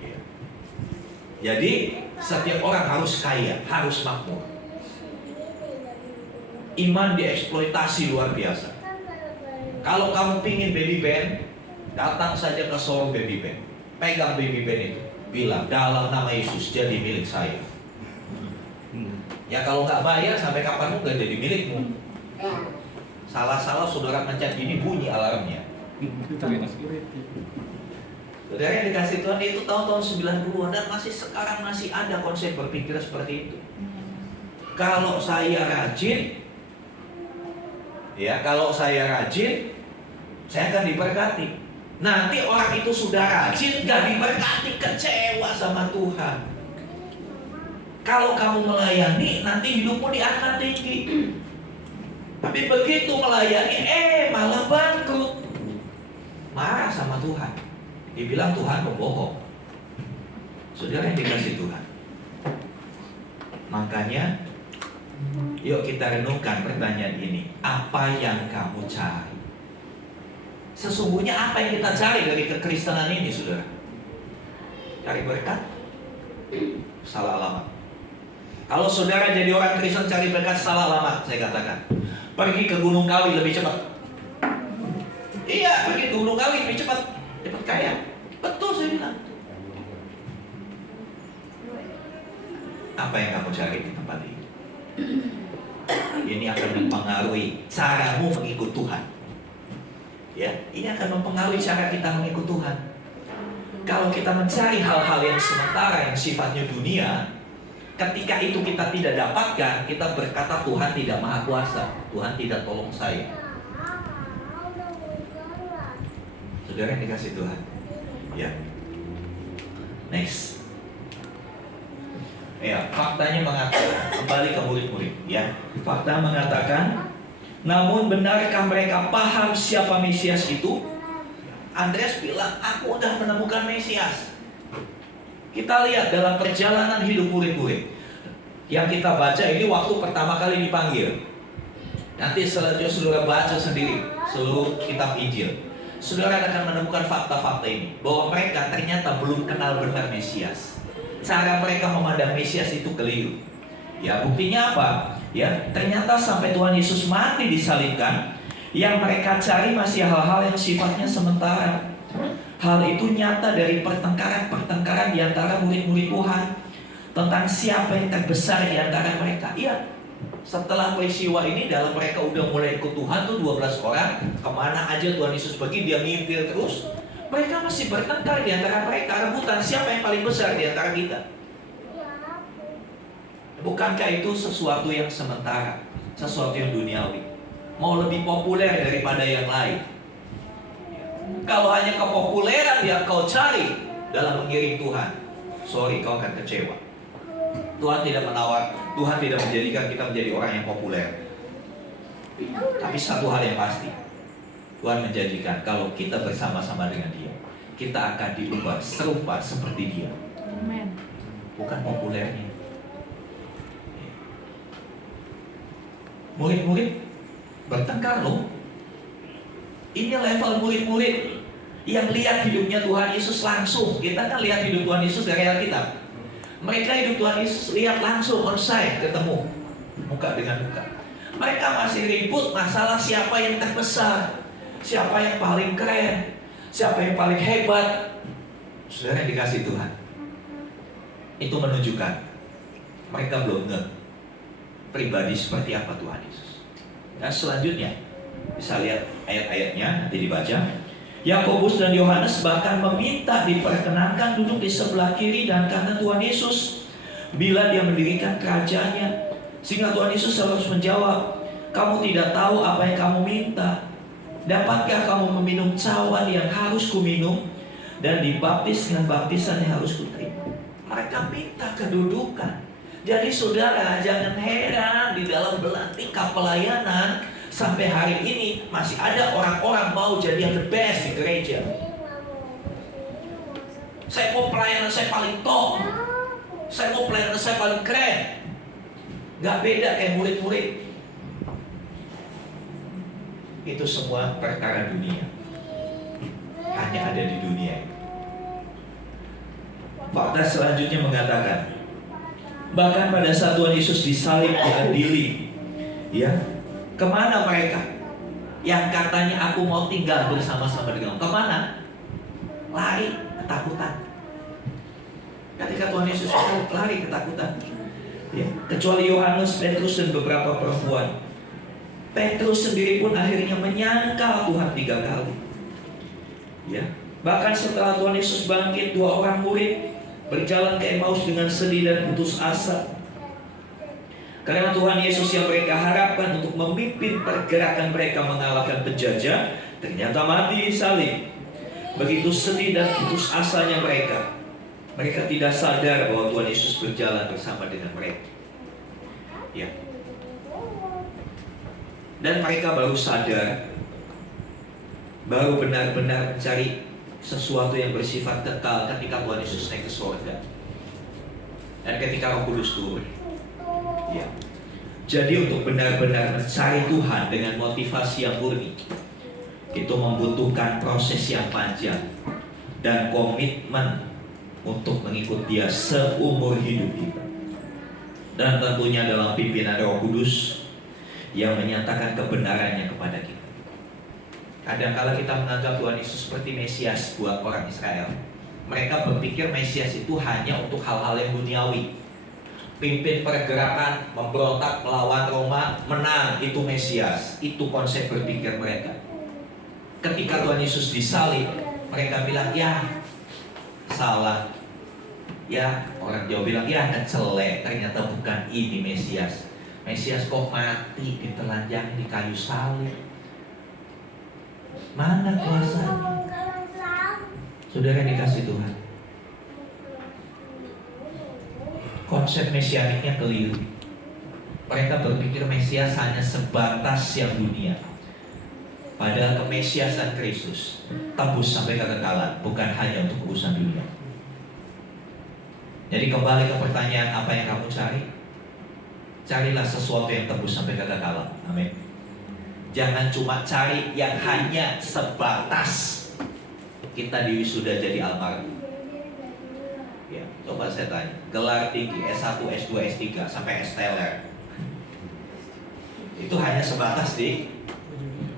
Ya. Jadi setiap orang harus kaya, harus makmur. Iman dieksploitasi luar biasa. Kalau kamu pingin baby band, datang saja ke showroom baby band. Pegang baby band itu, bilang dalam nama Yesus jadi milik saya. Ya kalau nggak bayar sampai kapanpun nggak jadi milikmu. Salah-salah saudara mencet ini bunyi alarmnya. Saudara yang dikasih Tuhan itu tahun-tahun 90-an dan masih sekarang masih ada konsep berpikir seperti itu. Kalau saya rajin, ya kalau saya rajin, saya akan diberkati. Nanti orang itu sudah rajin, gak diberkati, kecewa sama Tuhan. Kalau kamu melayani, nanti hidupmu diangkat tinggi. Tapi begitu melayani, malah bangkrut. Marah sama Tuhan. Dibilang Tuhan pembohong. Saudara yang dikasih Tuhan. Makanya, yuk kita renungkan pertanyaan ini. Apa yang kamu cari? Sesungguhnya apa yang kita cari dari kekristenan ini, saudara? cari berkat, salah alamat. Kalau saudara jadi orang Kristen cari berkat, salah alamat, saya katakan. Pergi ke Gunung Kawi lebih cepat. Iya, pergi ke Gunung Kawi lebih cepat kaya. Betul saya bilang. Apa yang kamu cari di tempat ini? Ini akan mempengaruhi caramu mengikut Tuhan. Ya, ini akan mempengaruhi cara kita mengikut Tuhan. Kalau kita mencari hal-hal yang sementara, yang sifatnya dunia, ketika itu kita tidak dapatkan, kita berkata Tuhan tidak maha kuasa, Tuhan tidak tolong saya. Saudara yang dikasih Tuhan. Ya. Next. Ya, faktanya mengatakan, kembali ke murid-murid, ya. Fakta mengatakan, namun benarkah mereka paham siapa Mesias itu? Andreas bilang, aku udah menemukan Mesias. Kita lihat dalam perjalanan hidup murid-murid yang kita baca ini waktu pertama kali dipanggil. Nanti selanjutnya saudara baca sendiri seluruh kitab Injil. Saudara akan menemukan fakta-fakta ini, bahwa mereka ternyata belum kenal benar Mesias. Cara mereka memandang Mesias itu keliru. Ya, buktinya apa? Ya, ternyata sampai Tuhan Yesus mati disalibkan, yang mereka cari masih hal-hal yang sifatnya sementara. Hal itu nyata dari pertengkaran di antara murid-murid Tuhan tentang siapa yang terbesar di antara mereka. Iya, setelah peristiwa ini dalam mereka udah mulai ikut Tuhan tuh 12 orang, kemana aja Tuhan Yesus pergi dia ngintil terus. Mereka masih bertengkar di antara mereka, rebutan siapa yang paling besar di antara kita. Bukankah itu sesuatu yang sementara, sesuatu yang duniawi, mau lebih populer daripada yang lain? Kalau hanya kepopuleran yang kau cari dalam mengiring Tuhan, sorry, kau akan kecewa. Tuhan tidak menjadikan kita menjadi orang yang populer. Tapi satu hal yang pasti, Tuhan menjanjikan kalau kita bersama-sama dengan Dia, kita akan diubah serupa seperti Dia. Amen. Bukan populernya. Murid-murid bertengkar loh. Ini level murid-murid yang lihat hidupnya Tuhan Yesus langsung. Kita kan lihat hidup Tuhan Yesus dari Alkitab. Mereka hidup Tuhan Yesus lihat langsung, onsite, ketemu muka dengan muka. Mereka masih ribut masalah siapa yang terbesar, siapa yang paling keren, siapa yang paling hebat. Saudara yang dikasih Tuhan, itu menunjukkan mereka belum ngerti pribadi seperti apa Tuhan Yesus. Dan selanjutnya bisa lihat ayat-ayatnya, nanti dibaca. Yakobus dan Yohanes bahkan meminta diperkenankan duduk di sebelah kiri dan kanan Tuhan Yesus bila Dia mendirikan kerajaannya. Sehingga Tuhan Yesus harus menjawab, kamu tidak tahu apa yang kamu minta. Dapatkah kamu meminum cawan yang harus kuminum dan dibaptis dengan baptisan yang harus kuterima? Mereka minta kedudukan. Jadi saudara, jangan heran di dalam tingkah pelayanan sampai hari ini masih ada orang-orang mau jadi yang the best di gereja. Saya mau pelayanan saya paling top, saya mau pelayanan saya paling keren. Gak beda kayak murid-murid. Itu semua perkara dunia, hanya ada di dunia. Fakta selanjutnya mengatakan, bahkan pada saat Tuhan Yesus disalib, diadili, ya, kemana mereka yang katanya aku mau tinggal bersama-sama dengan kamu? Kemana? Lari, ketakutan. Ketika Tuhan Yesus lari, ketakutan. Ya, kecuali Yohanes, Petrus dan beberapa perempuan. Petrus sendiri pun akhirnya menyangkal Tuhan 3 kali. Ya, bahkan setelah Tuhan Yesus bangkit, 2 orang murid berjalan ke Emmaus dengan sedih dan putus asa. Karena Tuhan Yesus yang mereka harapkan untuk memimpin pergerakan mereka mengalahkan penjajah, ternyata mati disalib. Begitu sedih dan putus asanya mereka. Mereka tidak sadar bahwa Tuhan Yesus berjalan bersama dengan mereka. Ya. Dan mereka baru sadar, baru benar-benar mencari sesuatu yang bersifat kekal ketika Tuhan Yesus naik ke surga dan ketika Roh Kudus turun. Ya. Jadi untuk benar-benar mencari Tuhan dengan motivasi yang murni, itu membutuhkan proses yang panjang dan komitmen untuk mengikut Dia seumur hidup kita. Dan tentunya dalam pimpinan Roh Kudus yang menyatakan kebenarannya kepada kita. Kadang-kala kita menganggap Tuhan Yesus seperti Mesias buat orang Israel. Mereka berpikir Mesias itu hanya untuk hal-hal yang duniawi. Pimpin pergerakan, memberontak melawan Roma, menang, itu Mesias. Itu konsep berpikir mereka. Ketika Tuhan Yesus disalib, mereka bilang, ya salah. Ya, orang Jawa bilang, ya kecelek. Ternyata bukan ini Mesias. Mesias kok mati ditelanjangi di kayu salib. Mana kuasanya? Saudara dikasih Tuhan, konsep mesianiknya keliru. Mereka berpikir Mesias hanya sebatas yang dunia. Padahal kemesiasan Kristus tembus sampai kekekalan, bukan hanya untuk urusan dunia. Jadi kembali ke pertanyaan, apa yang kamu cari? Carilah sesuatu yang tembus sampai kekekalan. Amin. Jangan cuma cari yang hanya sebatas kita di wisuda jadi almarhum. Ya, coba saya tanya, gelar tinggi S1, S2, S3 sampai S-teler itu hanya sebatas di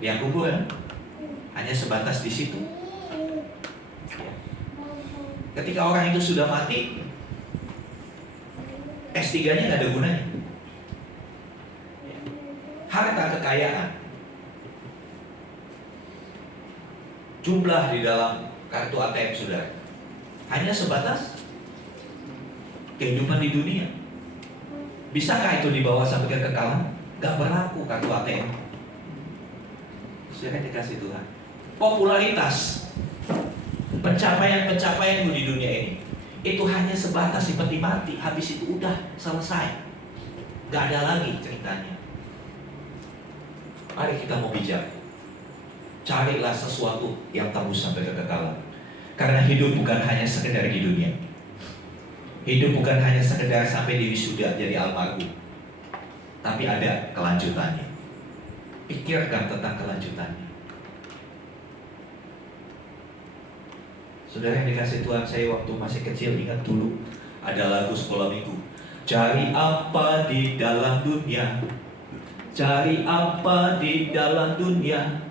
yang kuburan, hanya sebatas di situ. Ya. Ketika orang itu sudah mati, S3-nya nggak ada gunanya. Ya. Harta kekayaan, jumlah di dalam kartu ATM saudara hanya sebatas kehidupan di dunia. Bisakah itu dibawa sampai kekekalan? Gak berlaku kartu ATM. Sudah dikasih Tuhan. Popularitas, pencapaian-pencapaianmu di dunia ini itu hanya sebatas di peti mati. Habis itu udah selesai, gak ada lagi ceritanya. Mari kita mau bijak. Carilah sesuatu yang tembus sampai kekekalan. Karena hidup bukan hanya sekedar di dunia. Hidup bukan hanya sekedar sampai di wisuda jadi almarhum. Tapi ada kelanjutannya. Pikirkan tentang kelanjutannya. Saudara yang dikasih Tuhan, saya waktu masih kecil ingat dulu ada lagu sekolah minggu. Cari apa di dalam dunia? Cari apa di dalam dunia?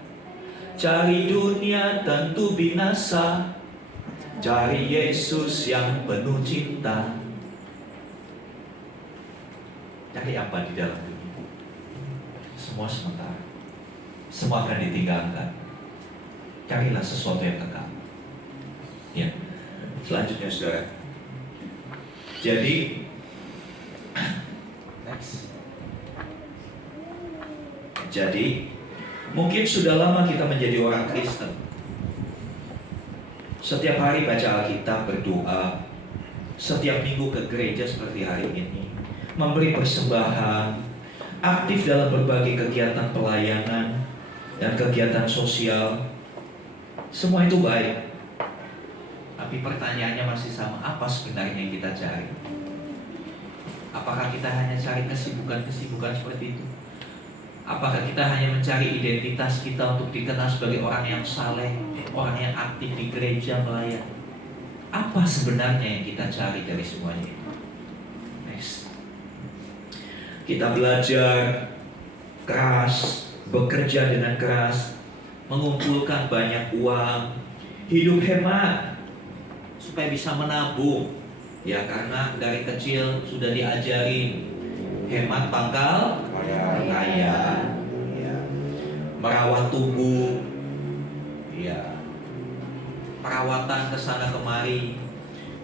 Cari dunia tentu binasa. Cari Yesus yang penuh cinta. Cari apa di dalam dunia? Semua sementara. Semua akan ditinggalkan. Carilah sesuatu yang kekal. Ya. Selanjutnya saudara. Jadi next. Jadi mungkin sudah lama kita menjadi orang Kristen. Setiap hari baca Alkitab, berdoa, setiap minggu ke gereja seperti hari ini, memberi persembahan, aktif dalam berbagai kegiatan pelayanan dan kegiatan sosial. Semua itu baik. Tapi pertanyaannya masih sama, apa sebenarnya yang kita cari? Apakah kita hanya cari kesibukan-kesibukan seperti itu? Apakah kita hanya mencari identitas kita untuk dikenal sebagai orang yang saleh, orang yang aktif di gereja melayani? Apa sebenarnya yang kita cari dari semuanya itu? Next. Kita belajar keras, bekerja dengan keras, mengumpulkan banyak uang, hidup hemat supaya bisa menabung. Ya, karena dari kecil sudah diajari hemat pangkal kaya, ya. Merawat tubuh, ya. Perawatan kesana kemari,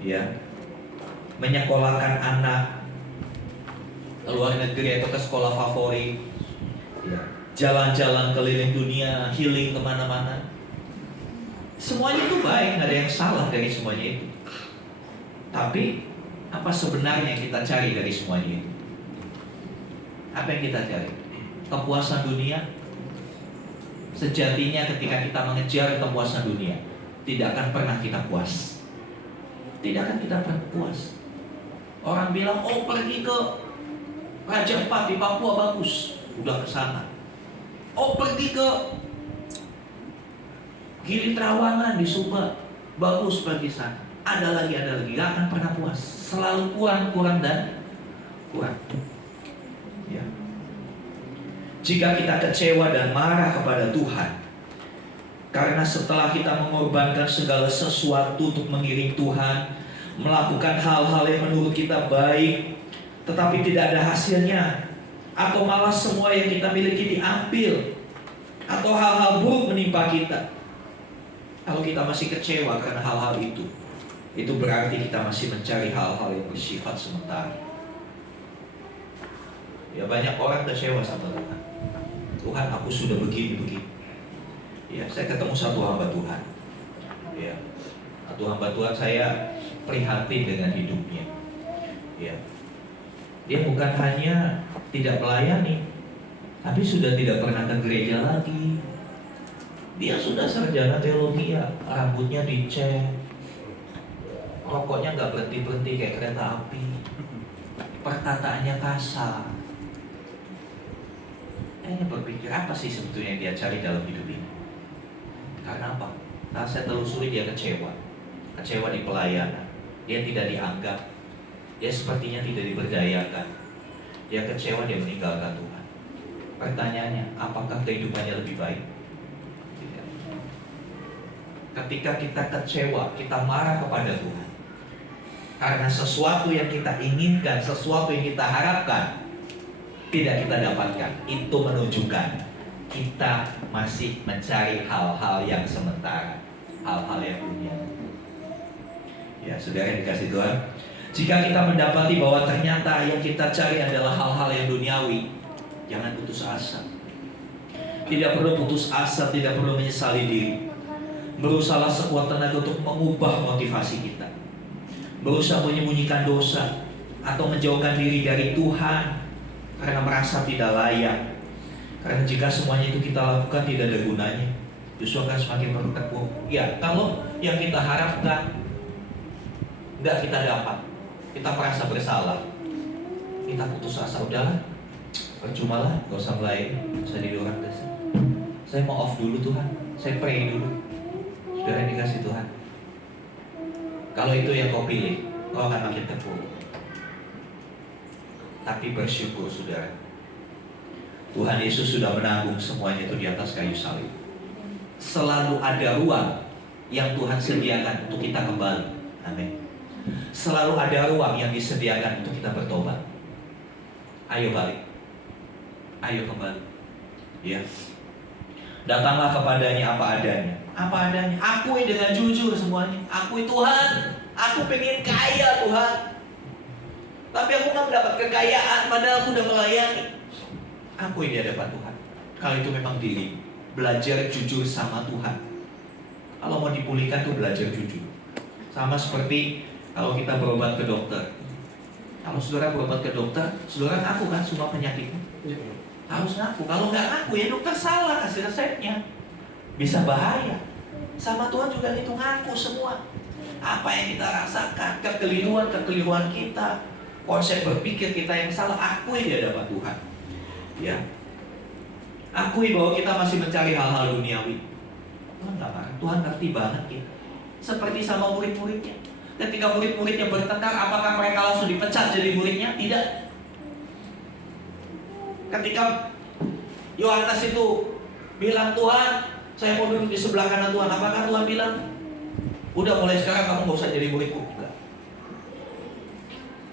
ya. Menyekolahkan anak ke luar negeri atau ke sekolah favorit, ya. Jalan-jalan keliling dunia, healing kemana-mana. Semuanya itu baik, nggak ada yang salah dari semuanya itu. Tapi apa sebenarnya yang kita cari dari semuanya itu? Apa yang kita cari? Kepuasan dunia? Sejatinya ketika kita mengejar kepuasan dunia, tidak akan pernah kita puas. Tidak akan kita pernah puas. Orang bilang, oh pergi ke Raja Ampat di Papua bagus, udah ke sana. Oh pergi ke Gili Trawangan di Sumba, bagus pergi sana. ada lagi, gak akan pernah puas. Selalu kurang dan kurang. Ya. Jika kita kecewa dan marah kepada Tuhan, karena setelah kita mengorbankan segala sesuatu untuk mengiring Tuhan, melakukan hal-hal yang menurut kita baik, tetapi tidak ada hasilnya, atau malah semua yang kita miliki diambil, atau hal-hal buruk menimpa kita. Kalau kita masih kecewa karena hal-hal itu berarti kita masih mencari hal-hal yang bersifat sementara. Ya, banyak orang kecewa sama Tuhan. Tuhan, aku sudah begini. Ya, saya ketemu satu hamba Tuhan. Ya, satu hamba Tuhan, saya prihatin dengan hidupnya. Ya, dia bukan hanya tidak melayani, tapi sudah tidak pernah ke gereja lagi. Dia sudah sarjana teologi, ya, rambutnya dicek, rokoknya nggak berhenti kayak kereta api, perkataannya kasar. Hanya berpikir apa sih sebetulnya yang dia cari dalam hidup ini? Karena apa? Karena saya telusuri, dia kecewa di pelayanan, dia tidak dianggap, dia sepertinya tidak diberdayakan, dia kecewa, dia meninggalkan Tuhan. Pertanyaannya, apakah kehidupannya lebih baik? Tidak. Ketika kita kecewa, kita marah kepada Tuhan karena sesuatu yang kita inginkan, sesuatu yang kita harapkan tidak kita dapatkan, itu menunjukkan kita masih mencari hal-hal yang sementara, hal-hal yang dunia. Ya, saudara yang dikasih Tuhan, jika kita mendapati bahwa ternyata yang kita cari adalah hal-hal yang duniawi, jangan putus asa. Tidak perlu putus asa, tidak perlu menyesali diri. Berusaha sekuat tenaga untuk mengubah motivasi kita. Berusaha menyembunyikan dosa atau menjauhkan diri dari Tuhan karena merasa tidak layak. Karena jika semuanya itu kita lakukan tidak ada gunanya, justru akan semakin bertekuk. Ya, kalau yang kita harapkan tidak kita dapat, kita merasa bersalah, kita putus asa, udahlah, percuma lah, gak usah melayani, saya jadi orang dasar. Saya mau off dulu Tuhan, saya pray dulu. Saudara yang dikasih Tuhan, kalau itu yang kau pilih, kau akan makin terpuruk. Tapi bersyukur saudara, Tuhan Yesus sudah menanggung semuanya itu di atas kayu salib. Selalu ada ruang yang Tuhan sediakan untuk kita kembali. Amin. Selalu ada ruang yang disediakan untuk kita bertobat. Ayo balik, ayo kembali. Ya, datanglah kepadanya apa adanya. Akui dengan jujur semuanya. Akui, Tuhan, aku pengen kaya Tuhan, tapi aku nggak mendapat kekayaan padahal aku udah melayani. Akui di hadapan Tuhan. Kalau itu memang diri, belajar jujur sama Tuhan. Kalau mau dipulihkan tuh belajar jujur. Sama seperti kalau kita berobat ke dokter. Kalau saudara berobat ke dokter, saudara ngaku kan semua penyakitnya. Harus ngaku. Kalau nggak ngaku ya dokter salah kasih resepnya, bisa bahaya. Sama Tuhan juga itu ngaku semua. Apa yang kita rasakan, kekeliruan kita, konsep berpikir kita yang salah, akui di hadapan Tuhan. Ya, akui bahwa kita masih mencari hal-hal duniawi. Tuhan nggak marah, Tuhan ngerti banget kita. Seperti sama murid-muridnya. Ketika murid-muridnya bertengkar, apakah mereka langsung dipecat jadi muridnya? Tidak. Ketika Yohanes itu bilang, Tuhan, saya mau duduk di sebelah kanan Tuhan, apakah Tuhan bilang, udah mulai sekarang kamu gak usah jadi muridku? Enggak.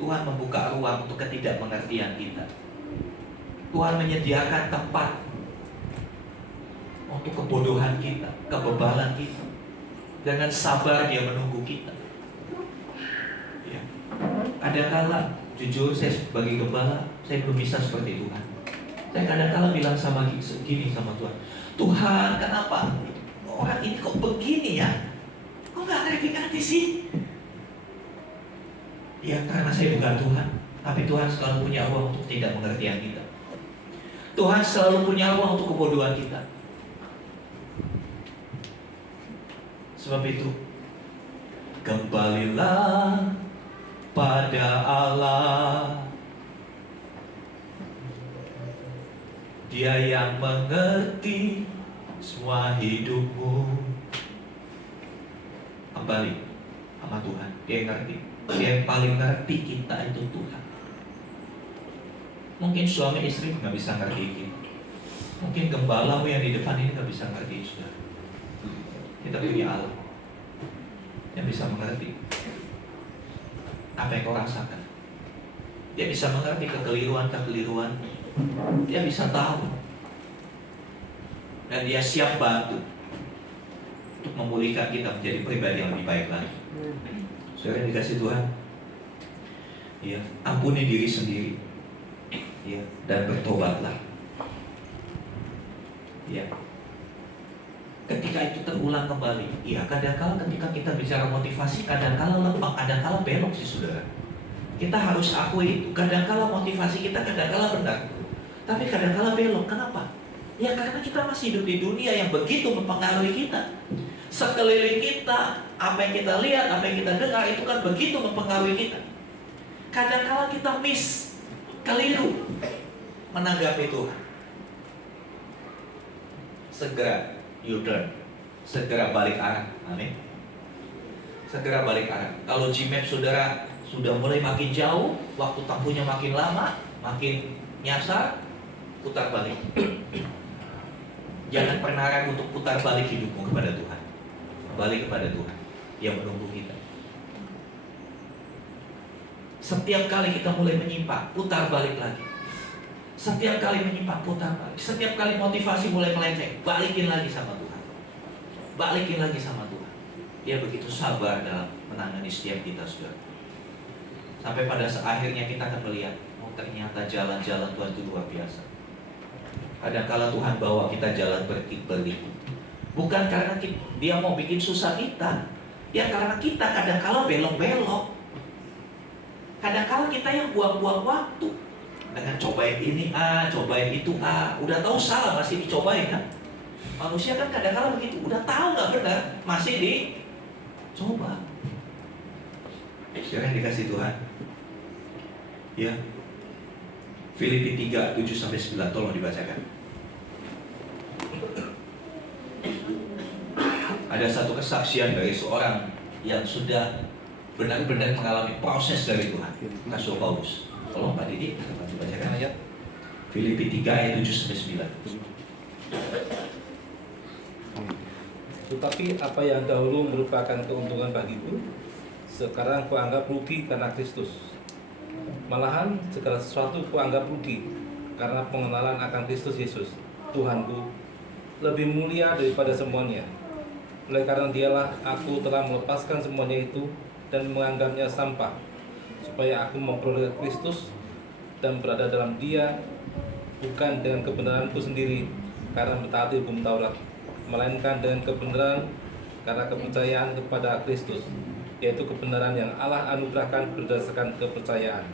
Tuhan membuka ruang untuk ketidakmengertian kita. Tuhan menyediakan tempat untuk kebodohan kita, kebebalan kita. Dengan sabar dia menunggu kita. Ya. Kadang-kala, jujur saya sebagai gembala, saya belum bisa seperti Tuhan. Saya kadang-kala bilang gini sama Tuhan, Tuhan, kenapa orang ini kok begini ya? Kok gak ngerti sih? Ya karena saya bukan Tuhan, tapi Tuhan selalu punya ruang untuk tidak pengertian kita. Tuhan selalu punya ruang untuk kebodohan kita. Sebab itu, kembalilah pada Allah. Dia yang mengerti semua hidupmu. Kembali sama Tuhan. Dia yang ngerti. Dia yang paling ngerti kita itu Tuhan. Mungkin suami istri nggak bisa ngerti kita. Mungkin gembalamu yang di depan ini nggak bisa ngerti sudah. Kita punya Allah yang bisa mengerti apa yang kau rasakan. Dia bisa mengerti kekeliruan. Dia bisa tahu. Dan dia siap bantu untuk memulihkan kita menjadi pribadi yang lebih baik lagi. Saudara yang dikasih Tuhan, ya, ampuni diri sendiri, ya, dan bertobatlah. Ya. Ketika itu terulang kembali, ya, kadang-kala ketika kita bicara motivasi, kadang-kala lempak, kadang-kala belok sih saudara. Kita harus akui itu. Kadang-kala motivasi kita kadang-kala benar, tapi kadang-kala belok. Kenapa? Ya karena kita masih hidup di dunia yang begitu mempengaruhi kita. Sekeliling kita, apa yang kita lihat, apa yang kita dengar, itu kan begitu mempengaruhi kita. Kadang-kala kita keliru menanggapi Tuhan. Segera U-turn, segera balik arah. Amin. Segera balik arah. Kalau Gmap saudara sudah mulai makin jauh, waktu tempuhnya makin lama, makin nyasar, putar balik. Jangan pernah ragu untuk putar balik hidupmu kepada Tuhan. Balik kepada Tuhan yang menunggu kita. Setiap kali kita mulai menyimpang, putar balik lagi. Setiap kali menyimpang, putar balik. Setiap kali motivasi mulai melenceng, balikin lagi sama Tuhan. Balikin lagi sama Tuhan. Dia begitu sabar dalam menangani setiap kita, saudara. Sampai pada akhirnya kita akan melihat, oh ternyata jalan-jalan Tuhan itu luar biasa. Kadang-kala Tuhan bawa kita jalan berliku. Bukan karena dia mau bikin susah kita, ya karena kita kadang-kala belok-belok. Kadang-kala kita yang buang-buang waktu dengan cobain ini A, cobain itu A. Udah tahu salah masih dicobain kan? Manusia kan kadang-kala begitu. Udah tahu nggak benar masih dicoba. Sekarang dikasih Tuhan. Ya. Filipi 3, 7-9, tolong dibacakan. Ada satu kesaksian dari seorang yang sudah benar-benar mengalami proses dari Tuhan, Rasul Paulus. Tolong Pak Didi, bantu bacakan ayat Filipi 3 ayat 7-9. Tetapi apa yang dahulu merupakan keuntungan bagiku, sekarang kuanggap rugi karena Kristus. Malahan segala sesuatu kuanggap rugi karena pengenalan akan Kristus Yesus, Tuhanku, lebih mulia daripada semuanya. Oleh karena dialah aku telah melepaskan semuanya itu dan menganggapnya sampah, supaya aku memperoleh Kristus dan berada dalam Dia, bukan dengan kebenaranku sendiri karena mentaati hukum Taurat, melainkan dengan kebenaran karena kepercayaan kepada Kristus, yaitu kebenaran yang Allah anugerahkan berdasarkan kepercayaan.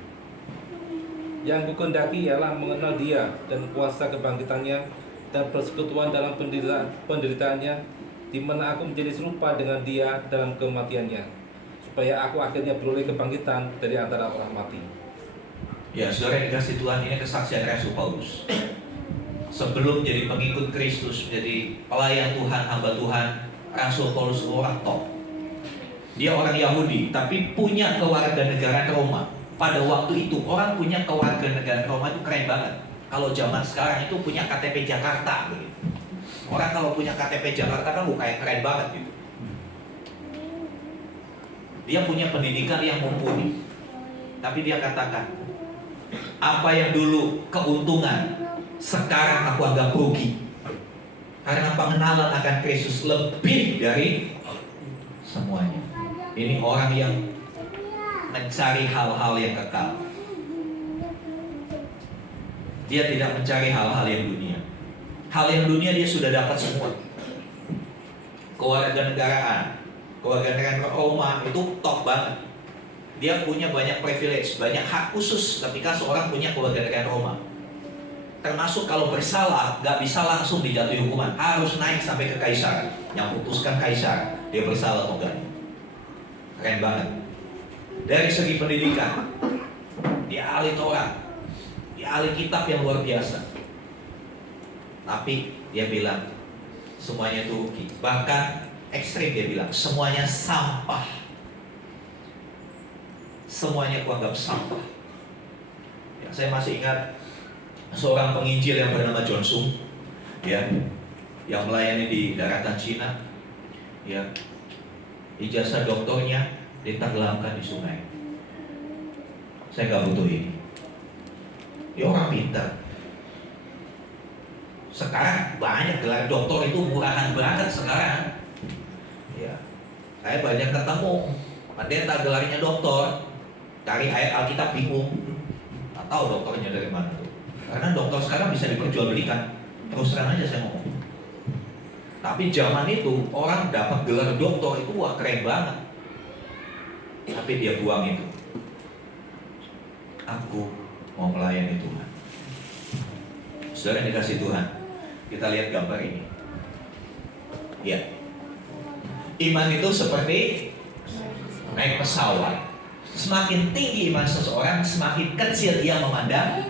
Yang kukendaki ialah mengenal Dia dan kuasa kebangkitannya dan persekutuan dalam penderitaannya, di mana aku menjadi serupa dengan Dia dalam kematiannya, supaya aku akhirnya beroleh kebangkitan dari antara orang mati. Ya, saudara yang dikasih Tuhan, ini kesaksian Rasul Paulus. Sebelum jadi pengikut Kristus, menjadi pelayan Tuhan, hamba Tuhan, Rasul Paulus orang top. Dia orang Yahudi, tapi punya kewarganegaraan Roma. Pada waktu itu, orang punya kewarganegaraan Roma itu keren banget. Kalau zaman sekarang itu punya KTP Jakarta begitu. Orang kalau punya KTP Jakarta kan kayak keren banget gitu. Dia punya pendidikan yang mumpuni. Tapi dia katakan, apa yang dulu keuntungan, sekarang aku anggap rugi. Karena pengenalan akan Kristus lebih dari semuanya. Ini orang yang mencari hal-hal yang kekal. Dia tidak mencari hal-hal yang dunia. Hal yang dunia dia sudah dapat semua. Kewarganegaraan Roma itu top banget. Dia punya banyak privilege, banyak hak khusus ketika seorang punya kewarganegaraan Roma. Termasuk kalau bersalah, gak bisa langsung dijatuhi hukuman, harus naik sampai ke kaisar. Yang putuskan kaisar, dia bersalah atau enggak. Keren banget. Dari segi pendidikan, dia ahli Taurat, dia ahli kitab yang luar biasa. Tapi dia bilang semuanya itu rugi. Bahkan ekstrim dia bilang semuanya sampah semuanya kuanggap sampah. Ya, saya masih ingat seorang penginjil yang bernama John Sung, ya, yang melayani di daratan Cina, ya, ijazah doktornya ditenggelamkan di sungai. Saya nggak butuh ini. Dia orang pintar. Sekarang banyak gelar doktor itu murahan banget sekarang. Ya, saya banyak ketemu pendeta gelarnya doktor, cari ayat Alkitab bingung, nggak tahu doktornya dari mana tuh. Karena dokter sekarang bisa diperjualbelikan. Terus terang aja saya ngomong. Tapi zaman itu orang dapat gelar doktor itu wah keren banget. Tapi dia buang itu. Aku mau melayani Tuhan. Saudara yang dikasih Tuhan, kita lihat gambar ini. Ya, iman itu seperti naik pesawat. Semakin tinggi iman seseorang, semakin kecil ia memandang.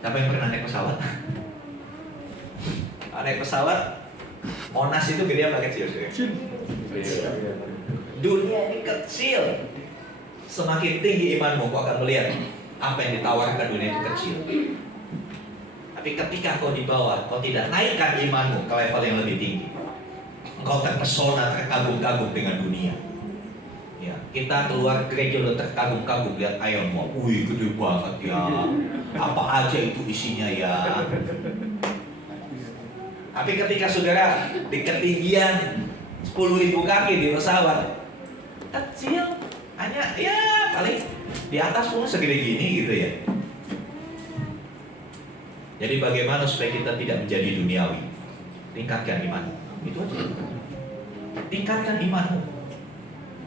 Siapa yang pernah naik pesawat? Naik pesawat, Monas itu gede apa kecil? Dunia ini kecil. Semakin tinggi imanmu, kau akan melihat apa yang ditawarkan dunia itu kecil. Tapi ketika kau di bawah, kau tidak naikkan imanmu ke level yang lebih tinggi. Engkau terpesona, terkagum-kagum dengan dunia. Ya, kita keluar gereja udah terkagum-kagum lihat Iron Man. Wih, gede banget ya. Apa aja itu isinya ya. Tapi ketika saudara di ketinggian 10.000 kaki di pesawat, kecil, hanya ya paling di atas pun segede gini gitu ya. Jadi bagaimana supaya kita tidak menjadi duniawi? Tingkatkan imanmu. Itu aja. Tingkatkan imanmu.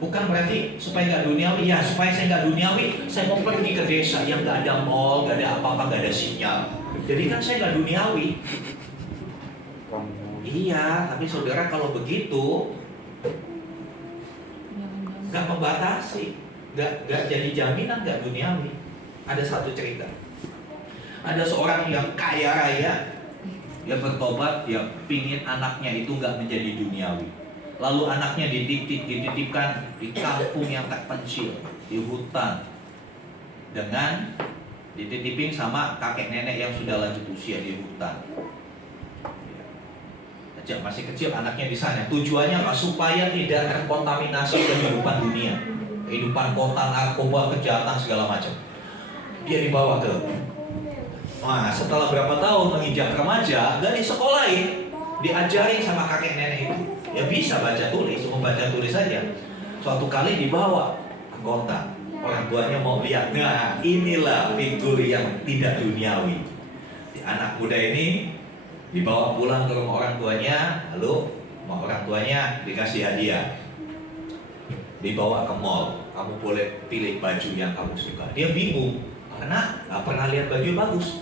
Bukan berarti supaya nggak duniawi. Ya supaya saya nggak duniawi, saya mau pergi ke desa yang nggak ada mall, nggak ada apa-apa, nggak ada sinyal. Jadi kan saya nggak duniawi. Iya, tapi saudara kalau begitu nggak membatasi, nggak jadi jaminan nggak duniawi. Ada satu cerita. Ada seorang yang kaya raya, dia bertobat, dia pingin anaknya itu nggak menjadi duniawi. Lalu anaknya dititipkan di kampung yang terpencil, di hutan, dengan dititipin sama kakek nenek yang sudah lanjut usia di hutan. Masih kecil anaknya di sana. Tujuannya apa? Supaya tidak terkontaminasi kehidupan dunia, kehidupan kota, narkoba, kejahatan segala macam. Dia dibawa ke. Nah, setelah berapa tahun menginjak remaja, gak disekolahin, diajarin sama kakek nenek itu. Ya bisa baca tulis, cuma baca tulis saja. Suatu kali dibawa ke kota, orang tuanya mau lihat. Nah, inilah figur yang tidak duniawi. Anak muda ini dibawa pulang ke rumah orang tuanya, lalu sama orang tuanya dikasih hadiah. Dibawa ke mall, kamu boleh pilih baju yang kamu suka. Dia bingung karena nggak pernah lihat baju bagus.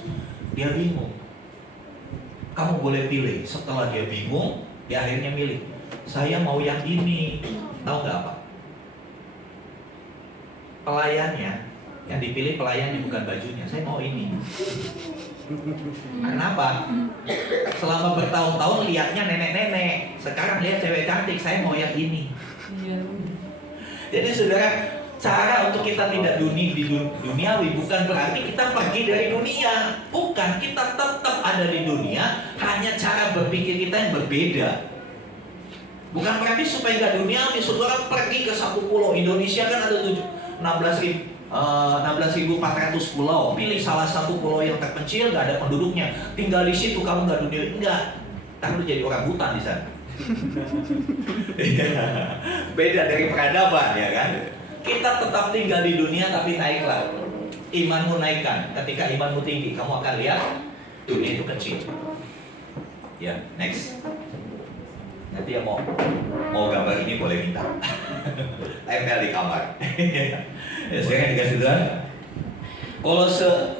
Dia bingung. Kamu boleh pilih. Setelah dia bingung, dia akhirnya milih. Saya mau yang ini. Tahu nggak apa? Pelayannya, yang dipilih pelayannya bukan bajunya. Saya mau ini. Kenapa? Selama bertahun-tahun lihatnya nenek-nenek. Sekarang lihat cewek cantik. Saya mau yang ini. Jadi saudara, cara untuk kita tidak duniawi bukan berarti kita pergi dari dunia. Bukan, kita tetap ada di dunia, hanya cara berpikir kita yang berbeda. Bukan berarti supaya nggak duniawi, saudara pergi ke satu pulau. Indonesia kan ada 16.400 pulau. Pilih salah satu pulau yang terpencil, nggak ada penduduknya. Tinggal di situ, kamu nggak duniawi. Enggak, kamu jadi orang hutan di sana. Beda dari peradaban, ya kan? Kita tetap tinggal di dunia tapi naiklah. Imanmu naikkan. Ketika imanmu tinggi, kamu akan lihat dunia itu kecil. Ya, next. Nanti yang mau gambar ini boleh minta. Tempel di kamar. Ya, sekarang dikasih Tuhan. Kolose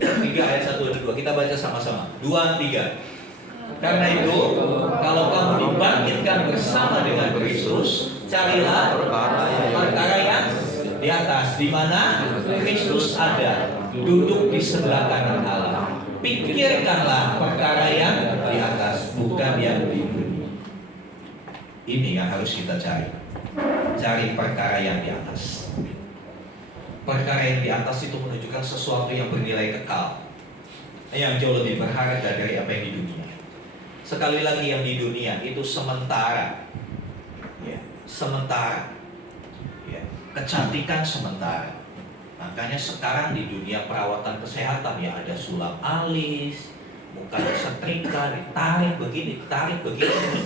3 ayat 1 dan 2. Kita baca sama-sama. 2, 3. Karena itu, kalau kamu dibangkitkan bersama dengan Kristus, carilah perkara yang di atas, di mana Kristus ada, duduk di sebelah kanan Allah. Pikirkanlah perkara yang di atas, bukan yang di dunia. Ini yang harus kita cari. Cari perkara yang di atas. Perkara yang di atas itu menunjukkan sesuatu yang bernilai kekal, yang jauh lebih berharga dari apa yang di dunia. Sekali lagi, yang di dunia itu sementara, ya, sementara, ya, kecantikan sementara. Makanya sekarang di dunia perawatan kesehatan ya ada sulam alis, muka disetrika, ditarik begini, ditarik begini.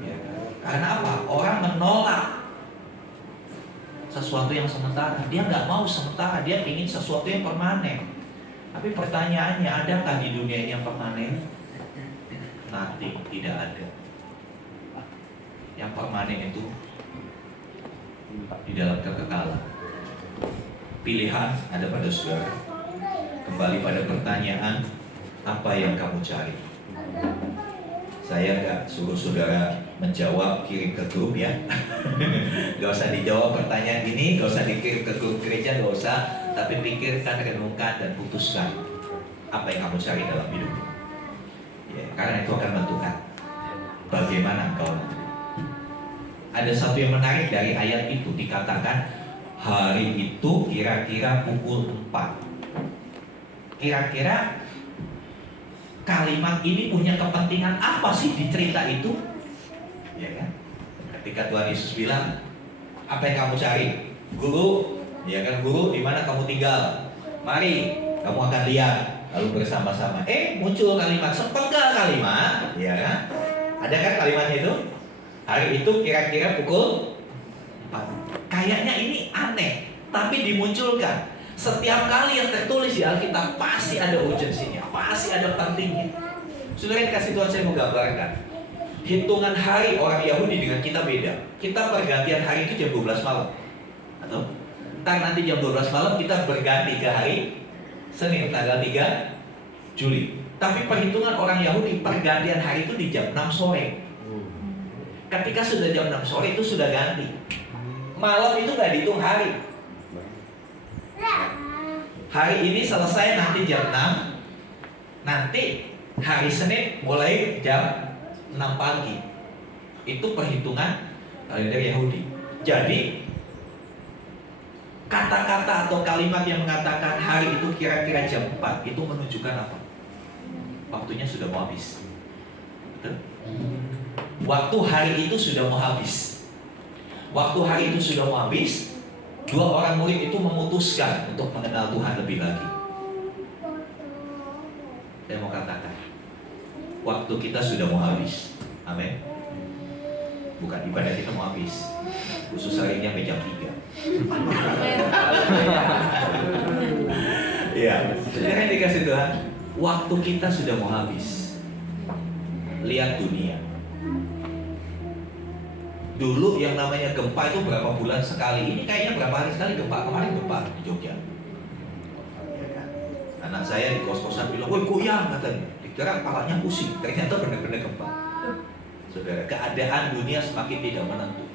Ya, karena apa? Orang menolak sesuatu yang sementara. Dia nggak mau sementara, dia ingin sesuatu yang permanen. Tapi pertanyaannya, adakah di dunia ini yang permanen? Nanti tidak ada. Yang permanen itu di dalam kekekalan. Pilihan ada pada saudara. Kembali pada pertanyaan, apa yang kamu cari? Saya nggak suruh saudara menjawab, kirim ke grup ya. Gak usah dijawab pertanyaan ini, gak usah dikirim ke grup gereja, gak usah. Tapi pikirkan, renungkan, dan putuskan apa yang kamu cari dalam hidup. Ya, karena itu akan menentukan bagaimana engkau nanti. Ada satu yang menarik dari ayat itu, dikatakan hari itu kira-kira pukul 4. Kira-kira kalimat ini punya kepentingan apa sih di cerita itu? Ya kan? Ketika Tuhan Yesus bilang, apa yang kamu cari? Guru, ya kan, guru, di mana kamu tinggal? Mari, kamu akan lihat. Lalu bersama-sama, muncul kalimat, sepenggal kalimat, ya kan? Ada kan kalimatnya itu? Hari itu kira-kira pukul 4. Kayaknya ini aneh, tapi dimunculkan. Setiap kali yang tertulis di Alkitab pasti ada urgensinya, pasti ada pentingnya. Saudara dikasih Tuhan, saya mau gambarkan. Hitungan hari orang Yahudi dengan kita beda. Kita pergantian hari itu jam 12 malam. Atau ntar nanti jam 12 malam kita berganti ke hari Senin tanggal 3 Juli. Tapi perhitungan orang Yahudi pergantian hari itu di jam 6 sore. Ketika sudah jam 6 sore itu sudah ganti. Malam itu nggak dihitung hari. Hari ini selesai nanti jam 6. Nanti hari Senin mulai jam 6 pagi. Itu perhitungan kalender Yahudi. Jadi kata-kata atau kalimat yang mengatakan hari itu kira-kira jam 4 itu menunjukkan apa? Waktunya sudah mau habis. Betul? Waktu hari itu sudah mau habis. Waktu hari itu sudah mau habis, dua orang murid itu memutuskan untuk mengenal Tuhan lebih lagi. Saya mau katakan, waktu kita sudah mau habis. Amin. Bukan ibadah kita mau habis. Khusus hari ini sampai jam 3. Iya, saudara dikasih Tuhan, waktu kita sudah mau habis. Lihat dunia. Dulu yang namanya gempa itu berapa bulan sekali. Ini kayaknya berapa hari sekali gempa. Kemarin gempa di Jogja. Anak saya di kos-kosan bilang, woi goyang katanya. Dikira kepalanya pusing. Ternyata benar-benar gempa. Saudara, keadaan dunia semakin tidak menentu.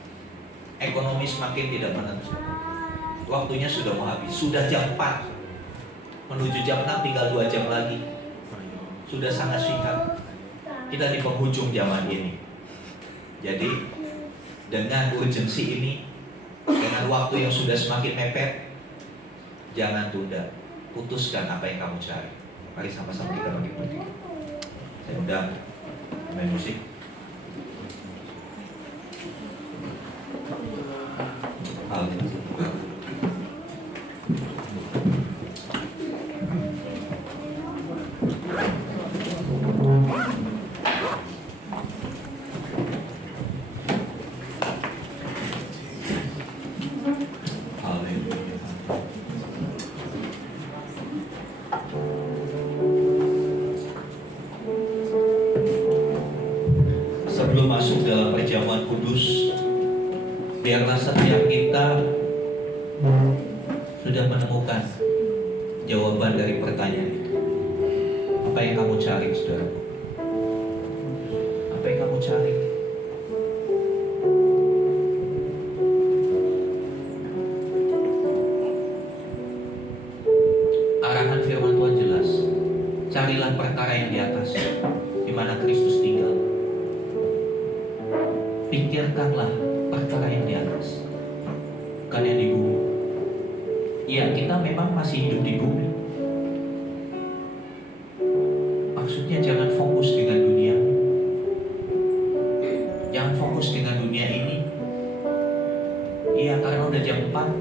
Ekonomi semakin tidak menentu. Waktunya sudah mau habis. Sudah jam 4. Menuju jam 6 tinggal 2 jam lagi. Sudah sangat singkat. Kita di penghujung zaman ini. Jadi dengan urgensi ini, dengan waktu yang sudah semakin mepet, jangan tunda. Putuskan apa yang kamu cari. Mari sama-sama kita bagi-bagi. Saya undang main musik. Sebelum masuk dalam perjamuan kudus, biarlah setiap kita sudah menemukan jawaban dari pertanyaan itu. Apa yang kamu cari, saudara? Apa yang kamu cari? Arahan firman Tuhan jelas. Carilah perkara yang di atas, di mana Kristus tinggal. Pikirkanlah perkara bukan yang di atas, bukan yang di bumi. Ya, kita memang masih hidup di bumi. Maksudnya jangan fokus dengan dunia. Jangan fokus dengan dunia ini. Iya, karena udah jam 4,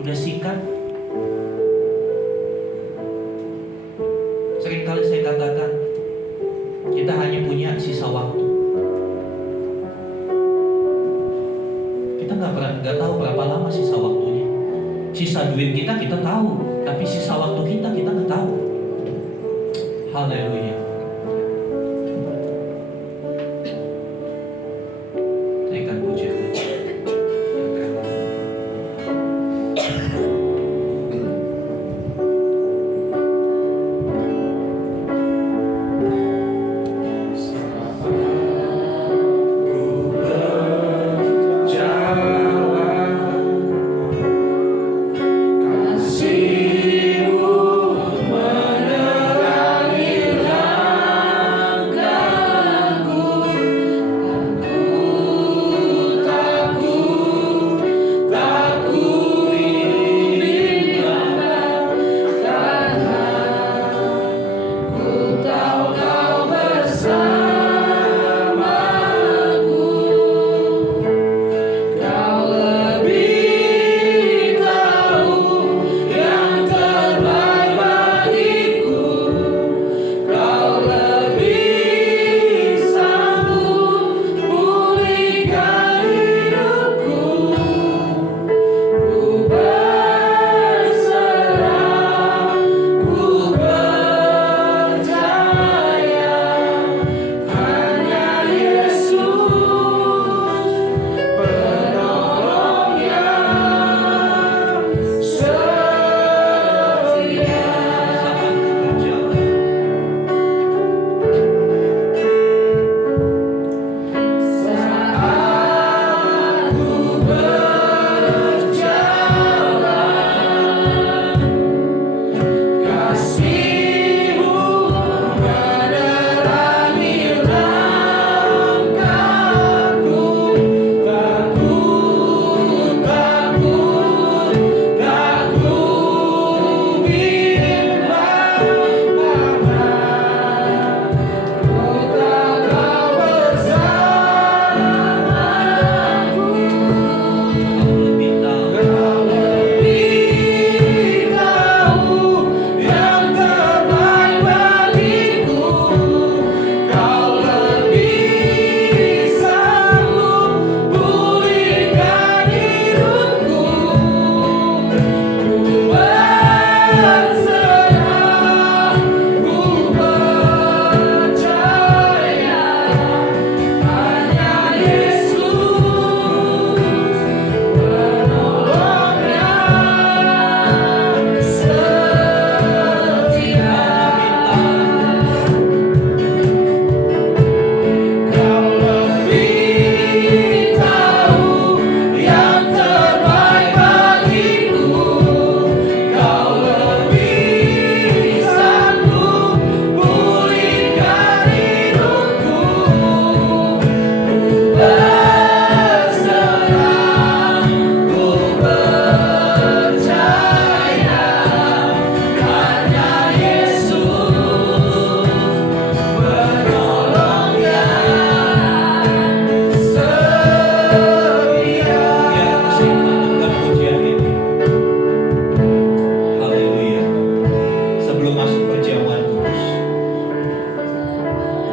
udah sikat. Seringkali saya katakan, kita hanya punya sisa waktu. Kita nggak tahu berapa lama sisa waktunya. Sisa duit kita tahu, tapi sisa waktu kita nggak tahu. Haleluya. Naikkan pujian yang terang.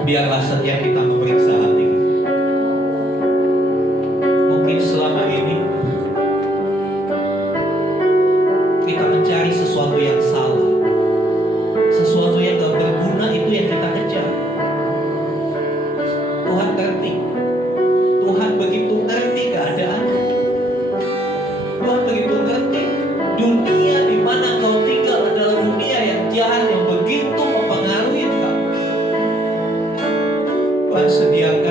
biarlah setiap kita memeriksa hati. Mungkin selama ini kita mencari sesuatu yang salah, sesuatu yang gak berguna, itu yang kita kejar. Tuhan ngerti, Tuhan begitu ngerti keadaan, Tuhan begitu ngerti dunia di mana kau tinggal adalah dunia yang jahat, yang begitu mempengaruhi kau. Tuhan sediakan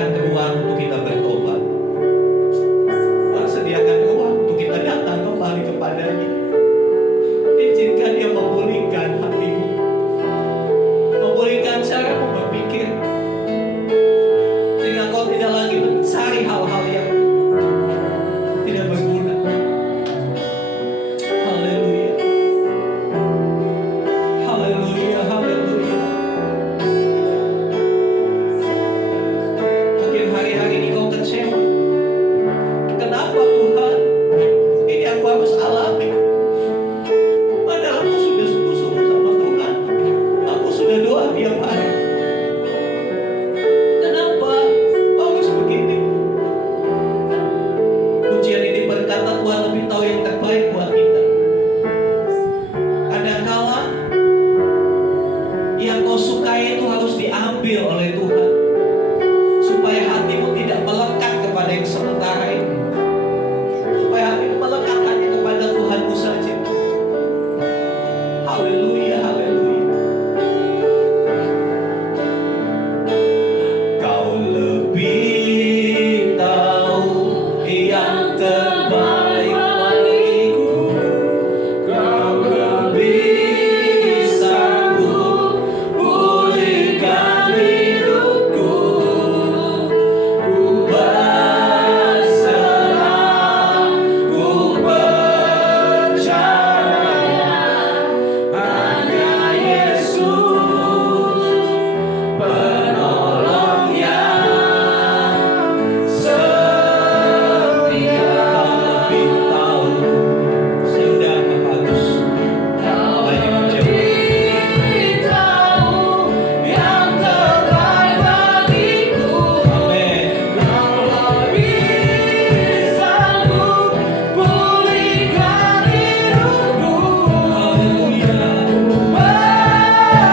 diambil oleh Tuhan, supaya hatimu tidak melekat kepada yang sementara ini, supaya hatimu melekat hanya kepada Tuhanmu saja. Haleluya, haleluya. Kau lebih tahu yang terbaik bagiku. Kau lebih sanggup pulihkan hidupku. Ku berserah, ku percaya, hanya Yesus penolong yang setia. Kau lebih tahu, sudah bagus. Kau lebih tahu yang terbaik bagiku. Amin. Kau lebih sanggup pulihkan hidupku. Haleluya.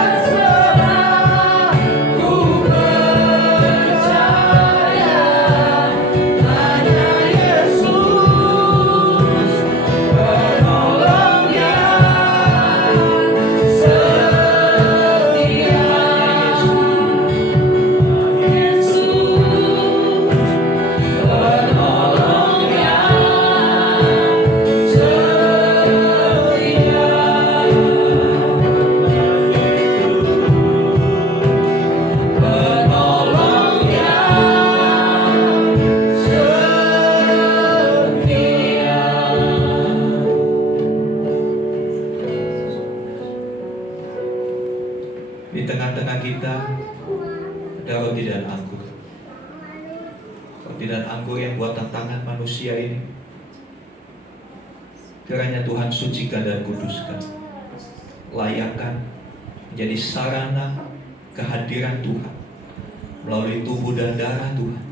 Berserah, ku percaya, hanya Yesus penolong yang setia. Yesus penolong yang penolong yang setia. Di tengah-tengah kita ada roti dan anggur. Roti dan anggur yang buatan tangan manusia ini, kiranya Tuhan sucikan dan kuduskan, layakkan menjadi sarana kehadiran Tuhan melalui tubuh dan darah Tuhan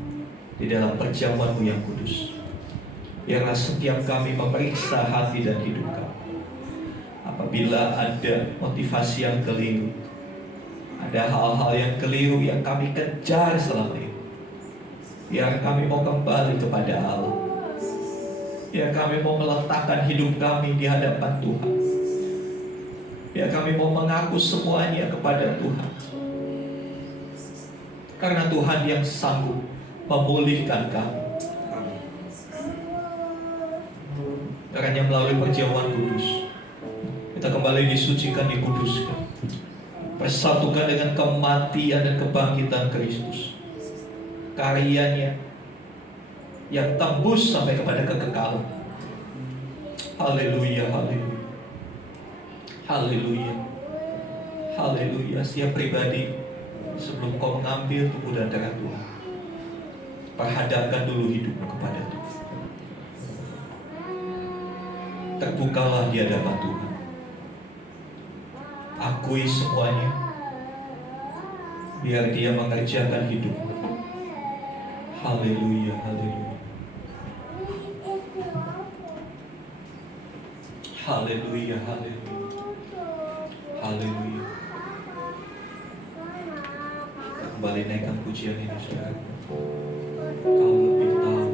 di dalam perjamuan-Mu yang kudus. Biarlah setiap kami memeriksa hati dan hidup kami. Apabila ada motivasi yang keliru, ada hal-hal yang keliru yang kami kejar selama ini, biar kami mau kembali kepada Allah. Biar kami mau meletakkan hidup kami di hadapan Tuhan. Biar kami mau mengaku semuanya kepada Tuhan. Karena Tuhan yang sanggup memulihkan kami. Karena melalui perjamuan kudus, kita kembali disucikan, dikuduskan, persatukan dengan kematian dan kebangkitan Kristus. Karyanya yang tembus sampai kepada kekekalan. Haleluya, haleluya. Haleluya. Haleluya. Setiap pribadi, sebelum kau mengambil tubuh dan darah Tuhan, perhadapkan dulu hidupmu kepada Tuhan. Terbukalah di hadapan Tuhan. Akui semuanya, biar Dia mengerjakan hidupmu. Haleluya, haleluya. Haleluya, haleluya. Haleluya. Kita kembali naikkan pujian ini, saudara. Kau lebih tahu.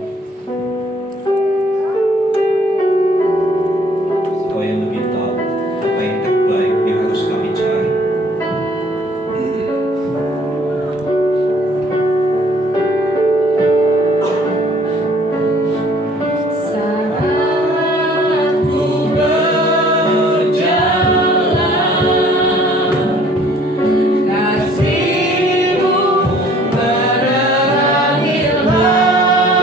Kau yang lebih tahu apa yang terbaik yang harus kami cari. Saat ku berjalan, kasih-Mu menerangi langit.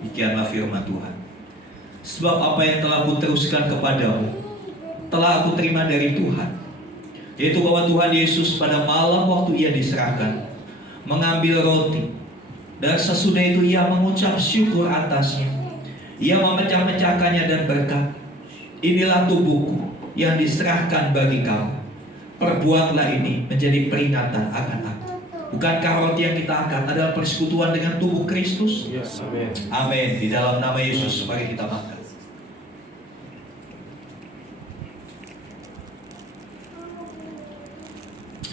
Demikianlah firman Tuhan. Sebab apa yang telah kuteruskan kepadamu telah aku terima dari Tuhan, yaitu bahwa Tuhan Yesus pada malam waktu ia diserahkan mengambil roti, dan sesudah itu ia mengucap syukur atasnya. Ia memecah-mecahkannya dan berkata, inilah tubuhku yang diserahkan bagi kamu. Perbuatlah ini menjadi peringatan akan aku. Bukankah roti yang kita angkat adalah persekutuan dengan tubuh Kristus? Yes, amin. Amin. Di dalam nama Yesus mari kita makan.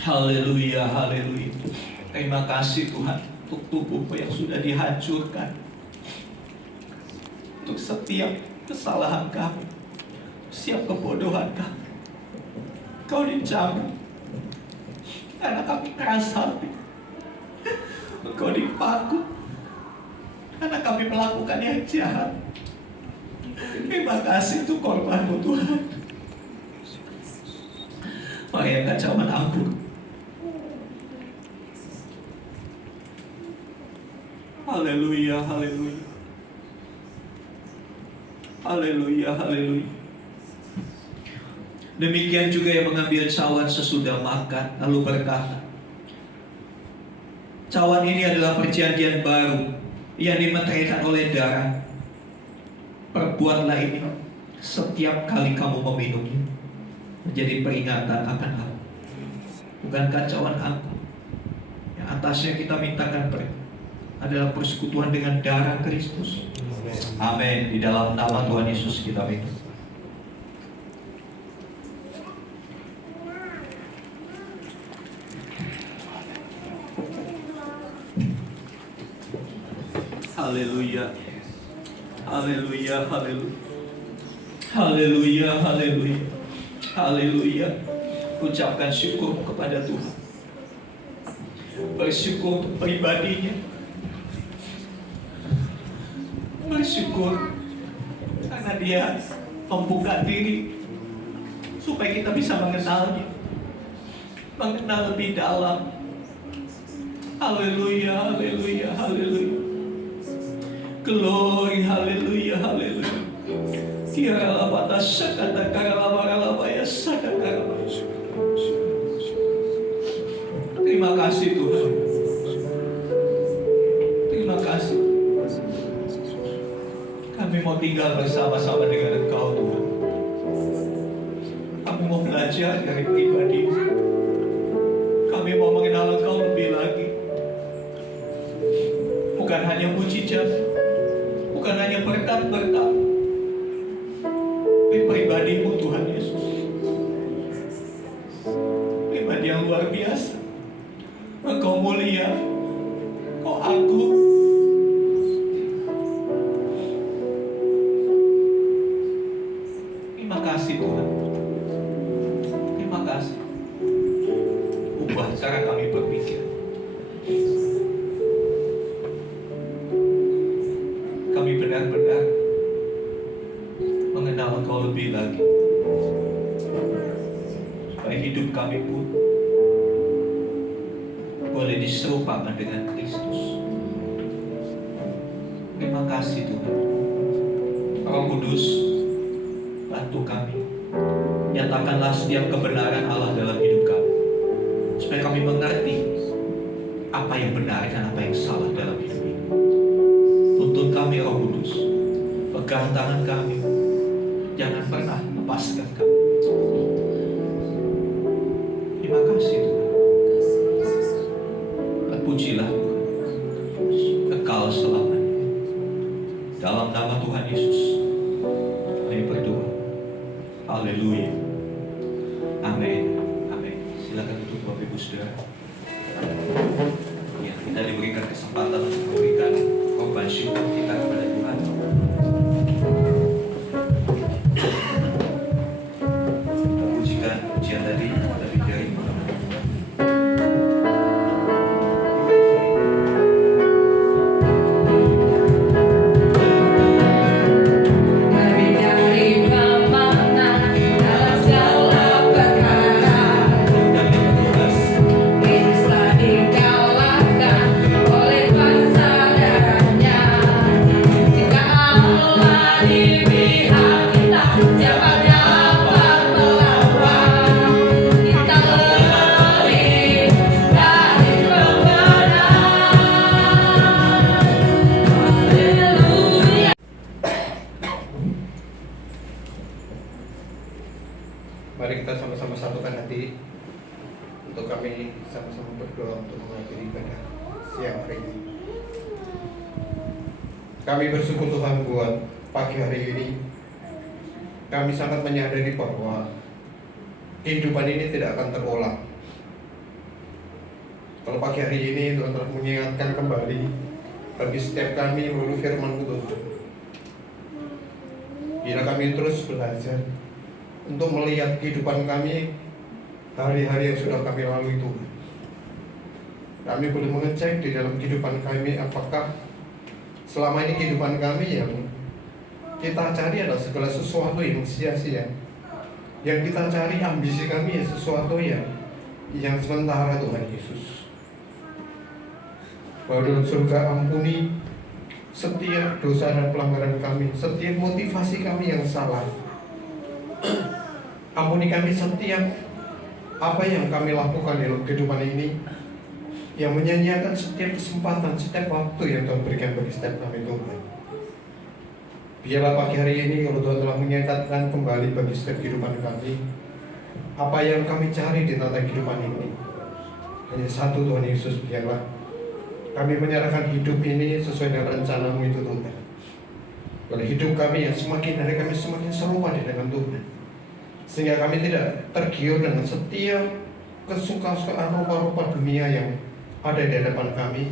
Haleluya, haleluya. Terima kasih Tuhan untuk tubuhmu yang sudah dihancurkan, untuk setiap kesalahan kami, setiap kebodohan kami. Kau dicabut karena kami keras hati. Engkau dipaku karena kami melakukan yang jahat. Terima kasih untuk korbanmu Tuhan. Mari angkat zaman ampun. Haleluya, haleluya. Haleluya, haleluya. Demikian juga yang mengambil cawan sesudah makan lalu berkata, cawan ini adalah perjanjian baru yang dimeteraikan oleh darah. Perbuatlah ini setiap kali kamu meminumnya menjadi peringatan akan aku. Bukankah cawan aku yang atasnya kita mintakan adalah persekutuan dengan darah Kristus? Amin. Di dalam nama Tuhan Yesus kita minta. Haleluya. Haleluya, haleluya. Haleluya, haleluya. Haleluya. Ucapkan syukur kepada Tuhan. Bersyukur untuk pribadinya. Bersyukur karena dia membuka diri supaya kita bisa mengenalnya, mengenal lebih dalam. Haleluya, haleluya, haleluya. Glory, haleluya, haleluya. Kiara labata sakata karalaba ya sakata. Terima kasih Tuhan. Terima kasih. Kami mau tinggal bersama-sama dengan Engkau Tuhan. Kami mau belajar dari pribadi. Kami mau mengenal Engkau lebih lagi. Bukan hanya mujizat, bukan hanya berkat-berkat, tapi pribadimu Tuhan Yesus. Pribadi yang luar biasa. Engkau mulia, Engkau agung. Terima kasih Tuhan. Terima kasih. Ubah cara kami berpikir. Kami benar-benar mengenal Engkau lebih lagi. Supaya hidup kami pun boleh diserupakan dengan Kristus. Terima kasih Tuhan. Roh Kudus, bantu kami. Nyatakanlah setiap kebenaran Allah dalam hidup kami, supaya kami mengerti apa yang benar dan apa yang salah dalam hidup ini. Tuntun kami Roh Kudus, pegang tangan kami, jangan pernah lepaskan kami. Terima kasih Tuhan. Terpujilah Tuhan, kekal selamanya. Dalam nama Tuhan Yesus kami berdoa. Haleluya. Amin. Amin. Silakan duduk Bapak Ibu Saudara. Ya, kita diberikan kesempatan untuk memberikan korban syukur kita kepada Tuhan. Kita pujikan pujian tadi lebih dari mana-mana. Lebih dari mana dalam segala perkara, Kristus dikalahkan oleh kuasa darahnya. Kami bersyukur Tuhan buat pagi hari ini. Kami sangat menyadari bahwa kehidupan ini tidak akan terulang. Kalau pagi hari ini Tuhan telah mengingatkan kembali bagi setiap kami melalui firman Tuhan. Bila kami terus belajar untuk melihat kehidupan kami hari-hari yang sudah kami lalui Tuhan, kami boleh mengecek di dalam kehidupan kami apakah selama ini kehidupan kami yang kita cari adalah segala sesuatu yang sia-sia. Yang kita cari ambisi kami ya sesuatu yang sementara Tuhan Yesus. Bahwa dalam surga ampuni setiap dosa dan pelanggaran kami, setiap motivasi kami yang salah. Ampuni kami setiap apa yang kami lakukan di dalam kehidupan ini yang menyanyiakan setiap kesempatan, setiap waktu yang Tuhan berikan bagi setiap kami Tuhan. Biarlah pagi hari ini kalau Tuhan telah mengingatkan kembali bagi setiap kehidupan kami, apa yang kami cari di tata kehidupan ini hanya satu Tuhan Yesus. Biarlah kami menyerahkan hidup ini sesuai dengan rencana-Mu itu Tuhan. Kalau hidup kami yang semakin hari kami semakin serupa dengan Tuhan, sehingga kami tidak tergiur dengan setiap kesukaan rupa-rupa dunia yang ada di hadapan kami,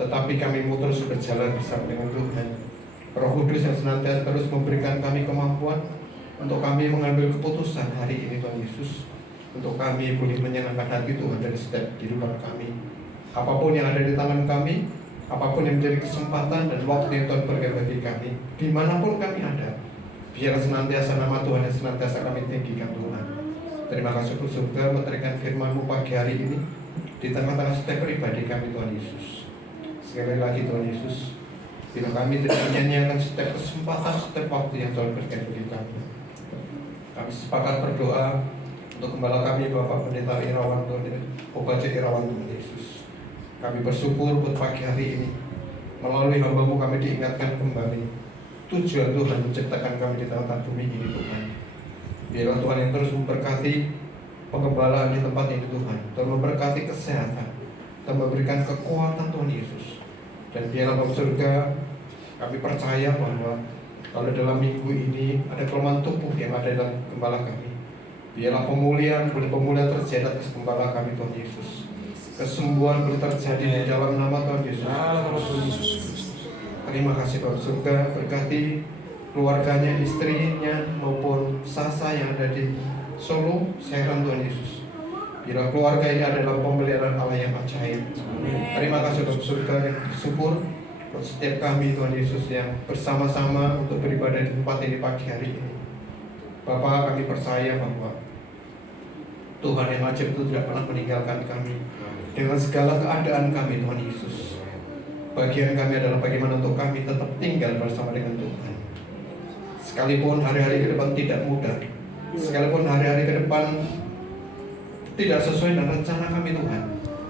tetapi kami mau terus berjalan bersama dengan Tuhan. Roh Kudus yang senantiasa terus memberikan kami kemampuan untuk kami mengambil keputusan hari ini Tuhan Yesus, untuk kami boleh menyenangkan hati Tuhan dari setiap kehidupan kami. Apapun yang ada di tangan kami, apapun yang menjadi kesempatan dan waktu yang Tuhan berikan bagi kami, dimanapun kami ada, biar senantiasa nama Tuhan yang senantiasa kami tinggikan Tuhan. Terima kasih untuk surga memberikan firman-Mu pagi hari ini di tengah-tengah setiap pribadi kami Tuhan Yesus. Sekali lagi Tuhan Yesus, bila kami tidak menyanyiakan setiap kesempatan, setiap waktu yang Tuhan berikan bagi kami, kami sepakat berdoa untuk gembala kami Bapak Pendeta Irawan Tuhan, Obaja Irawan Tuhan Yesus. Kami bersyukur buat pagi hari ini, melalui hamba-Mu kami diingatkan kembali tujuan Tuhan menciptakan kami di tengah bumi ini Tuhan. Biarlah Tuhan yang terus memberkati pengembalaan di tempat ini Tuhan, dan memberkati kesehatan, dan memberikan kekuatan Tuhan Yesus. Dan biarlah Bapak surga, kami percaya bahwa kalau dalam minggu ini ada kelemahan tubuh yang ada dalam gembala kami, biarlah pemulihan terjadi atas gembala kami Tuhan Yesus. Kesembuhan boleh terjadi di dalam nama Tuhan Yesus. Terima kasih Bapak surga, berkati keluarganya, istrinya maupun Sasa yang ada di Solo, Serang Tuhan Yesus. Bila keluarga ini adalah pemeliharaan Allah yang ajaib. Terima kasih Bapak surga yang bersyukur buat setiap kami Tuhan Yesus yang bersama-sama untuk beribadah di tempat ini pagi hari ini. Bapak, kami percaya bahwa Tuhan yang ajaib itu tidak pernah meninggalkan kami dengan segala keadaan kami Tuhan Yesus. Bagian kami adalah bagaimana untuk kami tetap tinggal bersama dengan Tuhan. Sekalipun hari-hari ke depan tidak mudah, sekalipun hari-hari ke depan tidak sesuai dengan rencana kami Tuhan,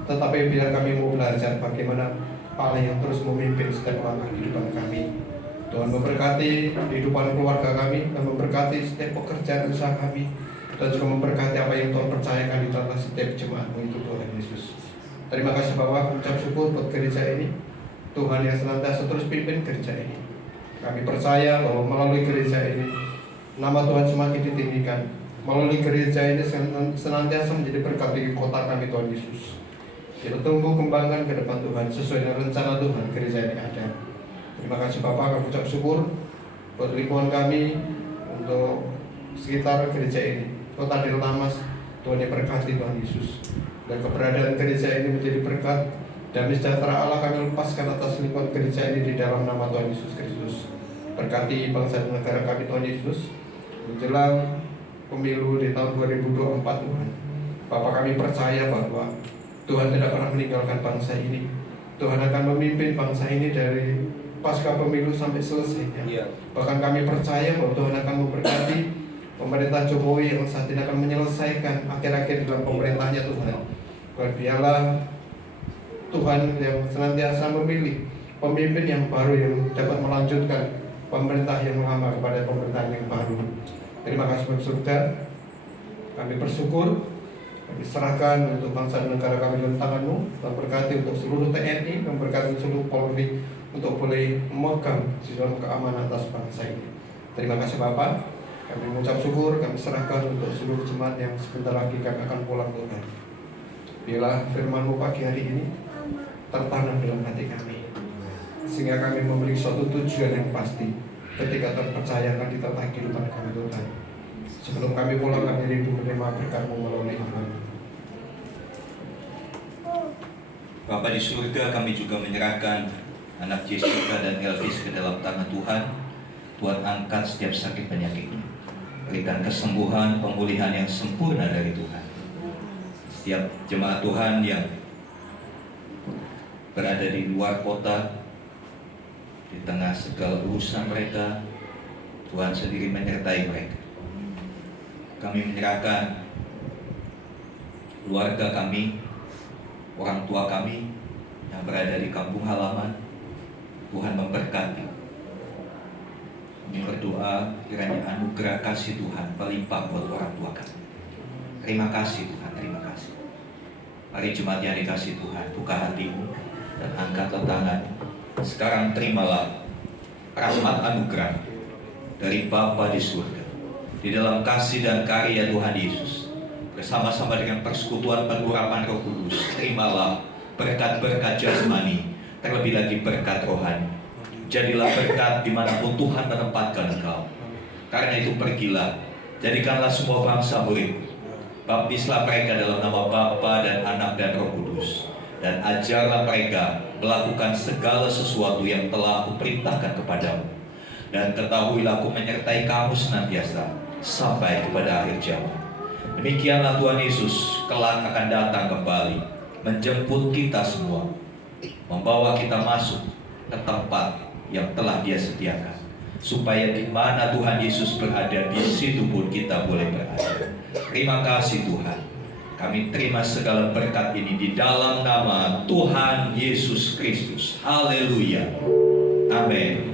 tetapi bila kami mau belajar bagaimana Allah yang terus memimpin setiap langkah kehidupan kami. Tuhan memberkati kehidupan keluarga kami, dan memberkati setiap pekerjaan usaha kami, dan juga memberkati apa yang Tuhan percayakan di dalam setiap jemaat-Mu itu Tuhan Yesus. Terima kasih Bapak, ucap syukur buat gereja ini. Tuhan yang senantiasa terus pimpin gereja ini. Kami percaya bahwa melalui gereja ini nama Tuhan semakin ditinggikan. Melalui gereja ini senantiasa menjadi berkat bagi kota kami Tuhan Yesus. Kita tunggu kembangkan ke depan Tuhan sesuai dengan rencana Tuhan gereja ini ada. Terima kasih Bapak, kami ucap syukur buat lingkungan kami untuk sekitar gereja ini. Kota Deltamas, Tuhan yang berkati Tuhan Yesus. Dan keberadaan gereja ini menjadi berkat dan sejahtera Allah kami lepaskan atas lingkungan gereja ini di dalam nama Tuhan Yesus Kristus. Berkati bangsa dan negara kami Tuhan Yesus menjelang pemilu di tahun 2024 Tuhan. Bapak, kami percaya bahwa Tuhan tidak pernah meninggalkan bangsa ini. Tuhan akan memimpin bangsa ini dari pasca pemilu sampai selesainya. Bahkan kami percaya bahwa Tuhan akan memberkati pemerintah Jokowi yang saat ini akan menyelesaikan akhir-akhir dalam pemerintahnya Tuhan. Dan biarlah Tuhan yang senantiasa memilih pemimpin yang baru yang dapat melanjutkan pemerintah yang lama kepada pemerintahan yang baru. Terima kasih Bapak surga. Kami bersyukur, kami serahkan untuk bangsa dan negara kami dalam tangan-Mu. Dan berkati untuk seluruh TNI, dan berkati seluruh Polri, untuk boleh memegang di dalam keamanan atas bangsa ini. Terima kasih Bapak. Kami mengucap syukur, kami serahkan untuk seluruh jemaat yang sebentar lagi kami akan pulang Tuhan. Biarlah firman-Mu pagi hari ini tertanam dalam hati kami, sehingga kami memiliki suatu tujuan yang pasti ketika terpercayakan di tata kehidupan kami Tuhan. Sebelum kami pulang, kami rindu menerima berkat-Mu melalui iman. Bapa di surga, kami juga menyerahkan anak Jessica dan Elvis ke dalam tangan Tuhan. Tuhan angkat setiap sakit penyakitnya. Berikan kesembuhan, pemulihan yang sempurna dari Tuhan. Setiap jemaat Tuhan yang berada di luar kota, di tengah segala urusan mereka, Tuhan sendiri menyertai mereka. Kami menyerahkan keluarga kami, orang tua kami yang berada di kampung halaman. Tuhan memberkati. Kami berdoa kiranya anugerah kasih Tuhan berlimpah buat orang tua kami. Terima kasih Tuhan, terima kasih. Mari jemaat yang dikasih Tuhan, buka hatimu dan angkatlah tangan. Sekarang terimalah rahmat anugerah dari Bapa di surga. Di dalam kasih dan karya Tuhan Yesus, bersama-sama dengan persekutuan pengurapan Roh Kudus, terimalah berkat-berkat jasmani, terlebih lagi berkat rohani. Jadilah berkat dimanapun Tuhan menempatkan engkau. Karena itu pergilah, jadikanlah semua bangsa murid. Baptislah mereka dalam nama Bapa dan Anak dan Roh Kudus, dan ajarlah mereka melakukan segala sesuatu yang telah Kuperintahkan kepadamu. Dan ketahuilah Aku menyertai kamu senantiasa sampai kepada akhir zaman. Demikianlah Tuhan Yesus kelak akan datang kembali, menjemput kita semua, membawa kita masuk ke tempat yang telah Dia sediakan, supaya di mana Tuhan Yesus berada, di situ pun kita boleh berada. Terima kasih Tuhan. Kami terima segala berkat ini di dalam nama Tuhan Yesus Kristus. Haleluya. Amin.